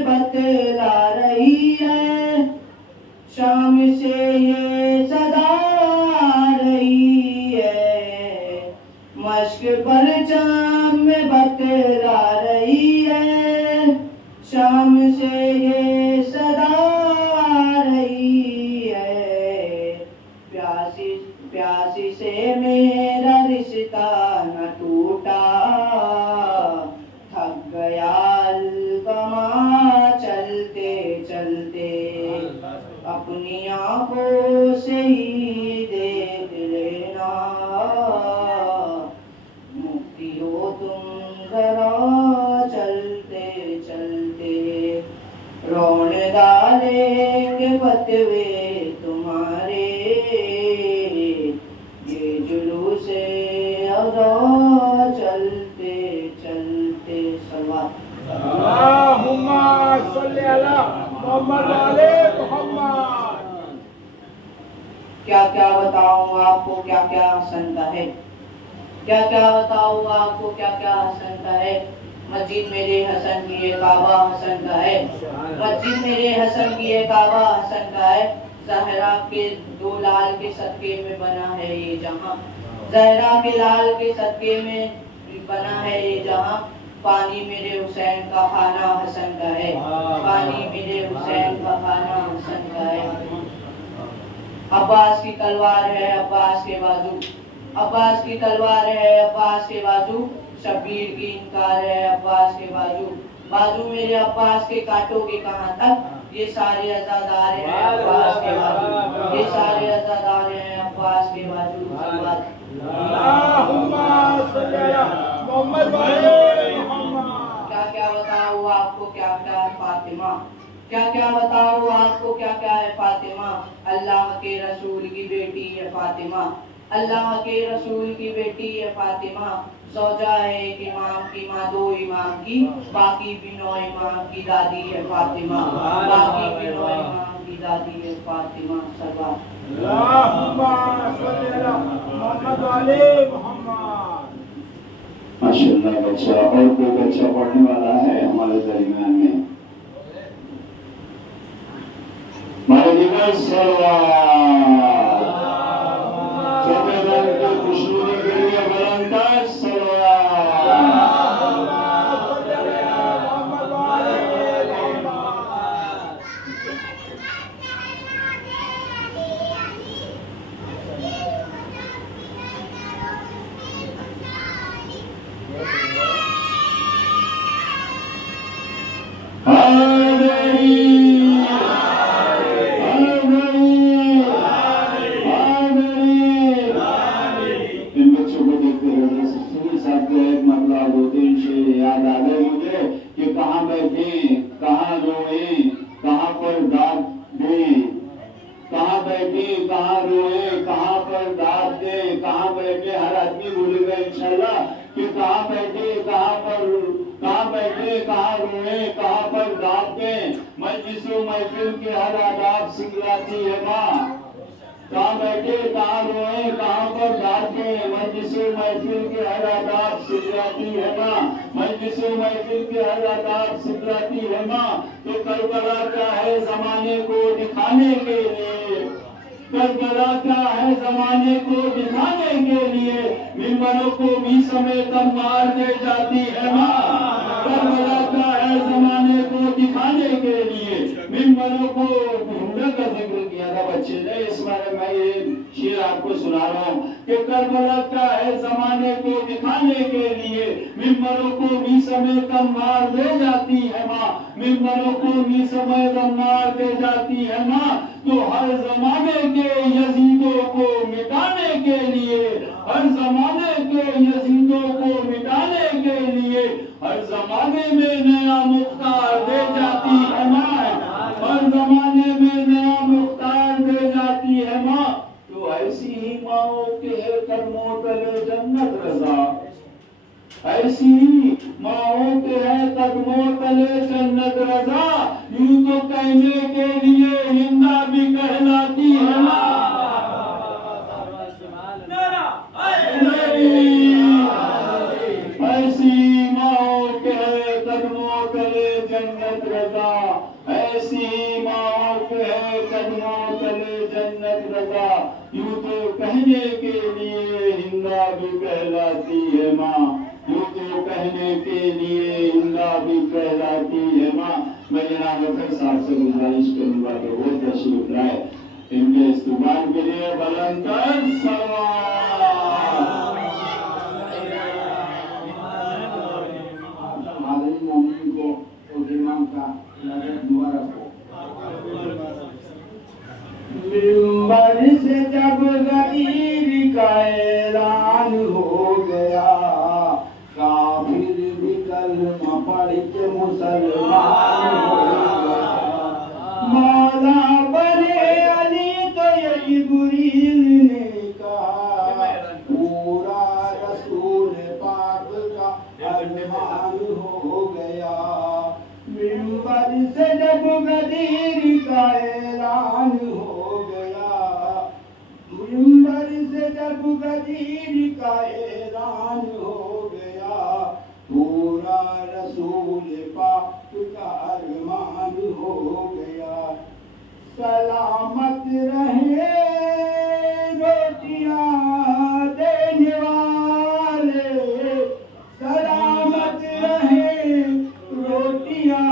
بتلا رہی ہے شام سے یہ صدا آ رہی ہے مشق پر چام میں بتلا رہی ہے شام سے یہ صدا آ رہی ہے پیاسی سے میرا رشتہ نہ ٹوٹا تھک گیا القمہ چلتے چلتے اپنی آنکھوں سے ہی دیکھ لینا مفتی ہو تم ذرا چلتے چلتے رون ڈالیں گے فتوے تمہارے یہ جلوس ازا چلتے چلتے صلوات اللہم صلی علی محمد علی محمد. کیا کیا بتاؤں آپ کو کیا کیا حسنتا ہے کیا کیا بتاؤں آپ کو کیا کیا حسنتا ہے مسجد میرے حسن کی یہ کعبہ حسن کا ہے مسجد میرے حسن کی یہ کعبہ حسن کا ہے زہرا کے دو لال کے صدقے میں بنا ہے یہ جہاں زہرا کے لال کے صدقے میں بنا ہے یہ جہاں پانی میرے حسین کا خانہ حسن کا ہے پانی میرے حسین کا خانہ حسن کا ہے عباس کی تلوار ہے عباس کے بازو عباس کی تلوار ہے عباس کے بازو شبیر کی انکار ہے عباس کے بازو بازو میرے عباس کے کاٹو گے کہاں تک یہ سارے عزادار ہیں عباس کے بازو یہ سارے عزادار ہیں عباس کے بازو اللہم صلی علی محمد علی محمد. کیا کیا بتاؤں آپ کو کیا کیا ہے فاطمہ کیا کیا بتاؤں آپ کو کیا کیا ہے فاطمہ اللہ کے رسول کی بیٹی ہے فاطمہ اللہ کے رسول کی بیٹی ہے فاطمہ زوجہ ہے ایک امام کی ماں دو امام کی باقی بھی 9 امام کی دادی ہے فاطمہ باقی بھی 9 امام کی دادی ہے فاطمہ صلوات اللہم صلی علی محمد علی محمد. ماشاءاللہ بچہ اور کوئی بچہ پڑھنے والا ہے ہمارے درمیان میں ہمارے دیگر صلوات چھوٹے رنگ کی خوشنودی کے لیے بلندر صلوات محفل کے ہر آداب آداب سکھلاتی ہے ماں. کہاں بیٹھے کہاں روئے کہاں پر ڈانٹے مجلس و محفل کے ہر آداب سکھلاتی ہے ماں. مجلس و محفل کے ہر آداب سکھلاتی ہے ماں. تو کربلا کیا ہے زمانے کو دکھانے کے لیے, کربلا کیا ہے زمانے کو دکھانے کے لیے ممبروں کو بھی سمیت مار دے جاتی ہے ماں. کربلا کیا ہے زمانے کو دکھانے کے لیے ممبروں کو ہنر کا ذکر کیا تھا بچے نے, اس بارے میں یہ شعر آپ کو سنا رہا ہوں کہ کربلا کیا ہے زمانے کو دکھانے کے لیے ممبروں کو بھی سمیت مار دے جاتی ہے ماں. ممبروں کو بھی سمیت مار دے جاتی ہے ماں. تو ہر زمانے کے یزیدوں کو مٹانے کے لیے, ہر زمانے کے یزیدوں کو مٹانے کے لیے ہر زمانے میں نیا مختار دے جاتی ہے ماں. ہر زمانے میں نیا مختار دے جاتی ہے ماں. تو ایسی ہی ماؤں کے قدموں تلے جنت رضا, ایسی ہی ماؤں کے ہے قدموں تلے جنت رضا. یوں تو کہنے کے لیے ہندا بھی کہلاتی ہے ماں. ایسی ماؤں کے ہے قدموں تلے جنت رضا, ایسی ماؤں کے ہے قدموں تلے جنت رضا. یوں تو کہنے کے لیے ہندا بھی کہلاتی ہے ماں. یوں تو کہنے کے لیے ہندا بھی کہلاتی ہے ماں. میں جناب ظفر صاحب سے گزارش کروں گا کہ وہ تشریف لائے, ان کے استقبال کے لیے بلند تر سلام. حاضرین مومنین کو اور امام کا مبارک ہو. ممبر سے جب غدیر کا اعلان ہو گیا, کافر بھی کلمہ پڑھ کے مسلمان ہو گیا. مولا بنے علی تو یہ جبریل نے کہا, پورا رسول پاک کا ارمان ہو گیا. ممبر سے جب غدیر کا اعلان ہو گیا, ممبر سے جب غدیر کا اعلان ہو گیا, پورا رسول پاک کا ارمان ہو گیا. سلامت رہے روٹیاں دینے والے, سلامت رہے روٹیاں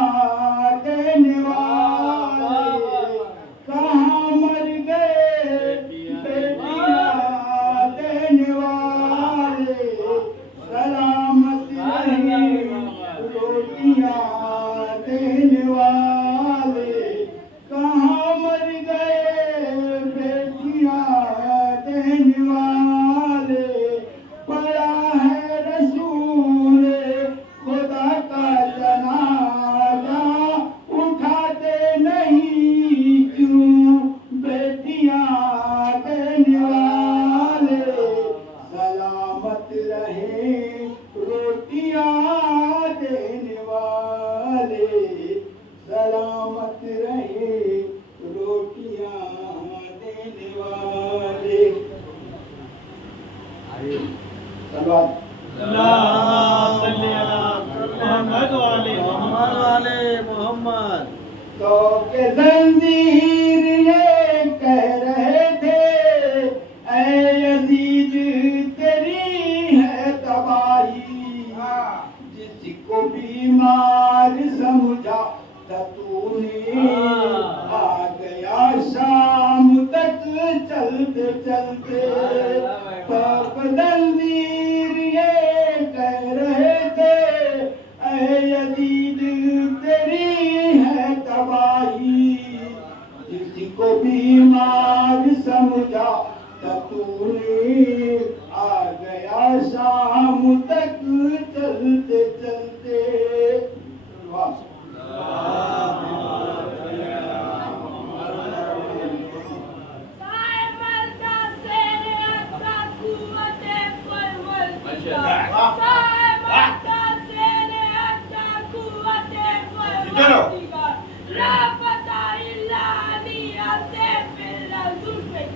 دینے والے. کہاں مر گئے بیٹیاں دینے والے, سلامت رہے روٹیاں دینے والے. کہاں مر گئے بیٹیاں دینے والے. پڑا ہے رسول خدا کا جنازہ, اٹھاتے نہیں کیوں بیٹیاں دینے والے. سلامت رہے روٹیاں دینے والے, سلامت رہے روٹیاں دینے والے. سلوات تو کہ زنجیر یہ کہہ رہے تھے, اے یزید تیری ہے تباہی. جس کو بیمار سمجھا تھا تو نے, آ گیا شام تک چلتے چلتے. تو زنجیر یہ کہہ رہے تھے, اے یزید تیری ہے تباہی. جس کو بیمار سمجھا تھا تو نے, آ گیا شام تک چلتے چلتے.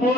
2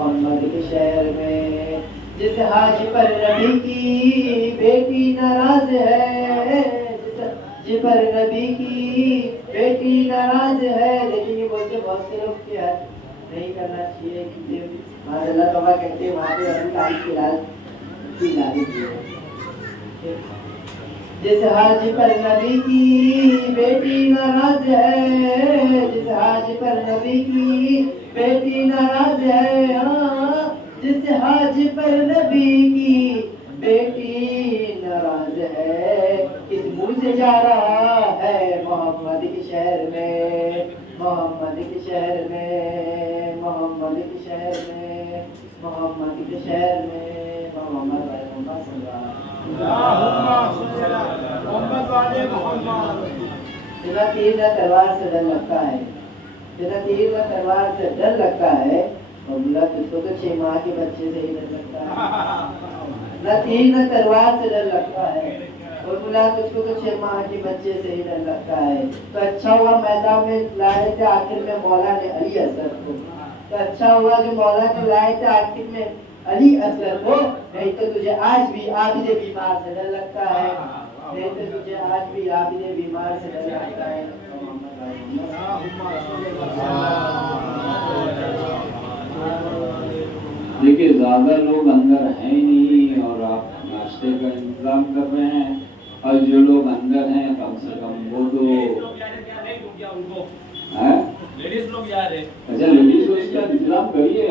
محمد کے شہر میں جس حاج پر نبی کی بیٹی ناراض ہے، جس حاج پر نبی کی بیٹی ناراض ہے، لیکن یہ بولتے بہت سے لوگ کیا نہیں کرنا چاہیے کیونکہ ہمارے اللہ تعالیٰ کہتے ہیں وہاں پہ ابو طالب کی لازم ہے۔ جس حاج پر نبی کی بیٹی ناراض ہے، جس حاج پر نبی کی بیٹی ناراض ہے، ہاں جس حاج پر نبی کی بیٹی ناراض ہے، کس منہ سے جا رہا ہے محمد کے شہر میں، محمد کے شہر میں، محمد کے شہر میں، محمد کے شہر میں، محمد صلی اللہ جنا تیر نہ تلوار سے ڈر لگتا ہے، جنا تیر نہ تلوار سے ڈر لگتا ہے، اور ملا تجھ کو تو 6 ماہ کے بچے سے ہی ڈر لگتا ہے، نہ تیر نہ تلوار سے ڈر لگتا ہے، اور ملا تجھ کو تو 6 ماہ کے بچے سے ہی ڈر لگتا ہے۔ تو اچھا ہوا میدان میں لائے تھے آخر میں مولا نے علی اصغر کو، تو اچھا ہوا جو مولا نے لائے تھے آخر میں علی اصغر کو، نہیں تو تجھے آج بھی عابد بیمار سے ڈر لگتا ہے، نہیں تو تجھے آج بھی عابد بیمار سے ڈر لگتا ہے۔ دیکھیے زیادہ لوگ اندر ہیں نہیں اور آپ ناشتے کا انتظام کر رہے ہیں، اور جو لوگ اندر ہیں کم سے کم وہ تو لیڈیز لوگ یار ہے، اچھا لیڈیز کو اس کا انتظام کریے۔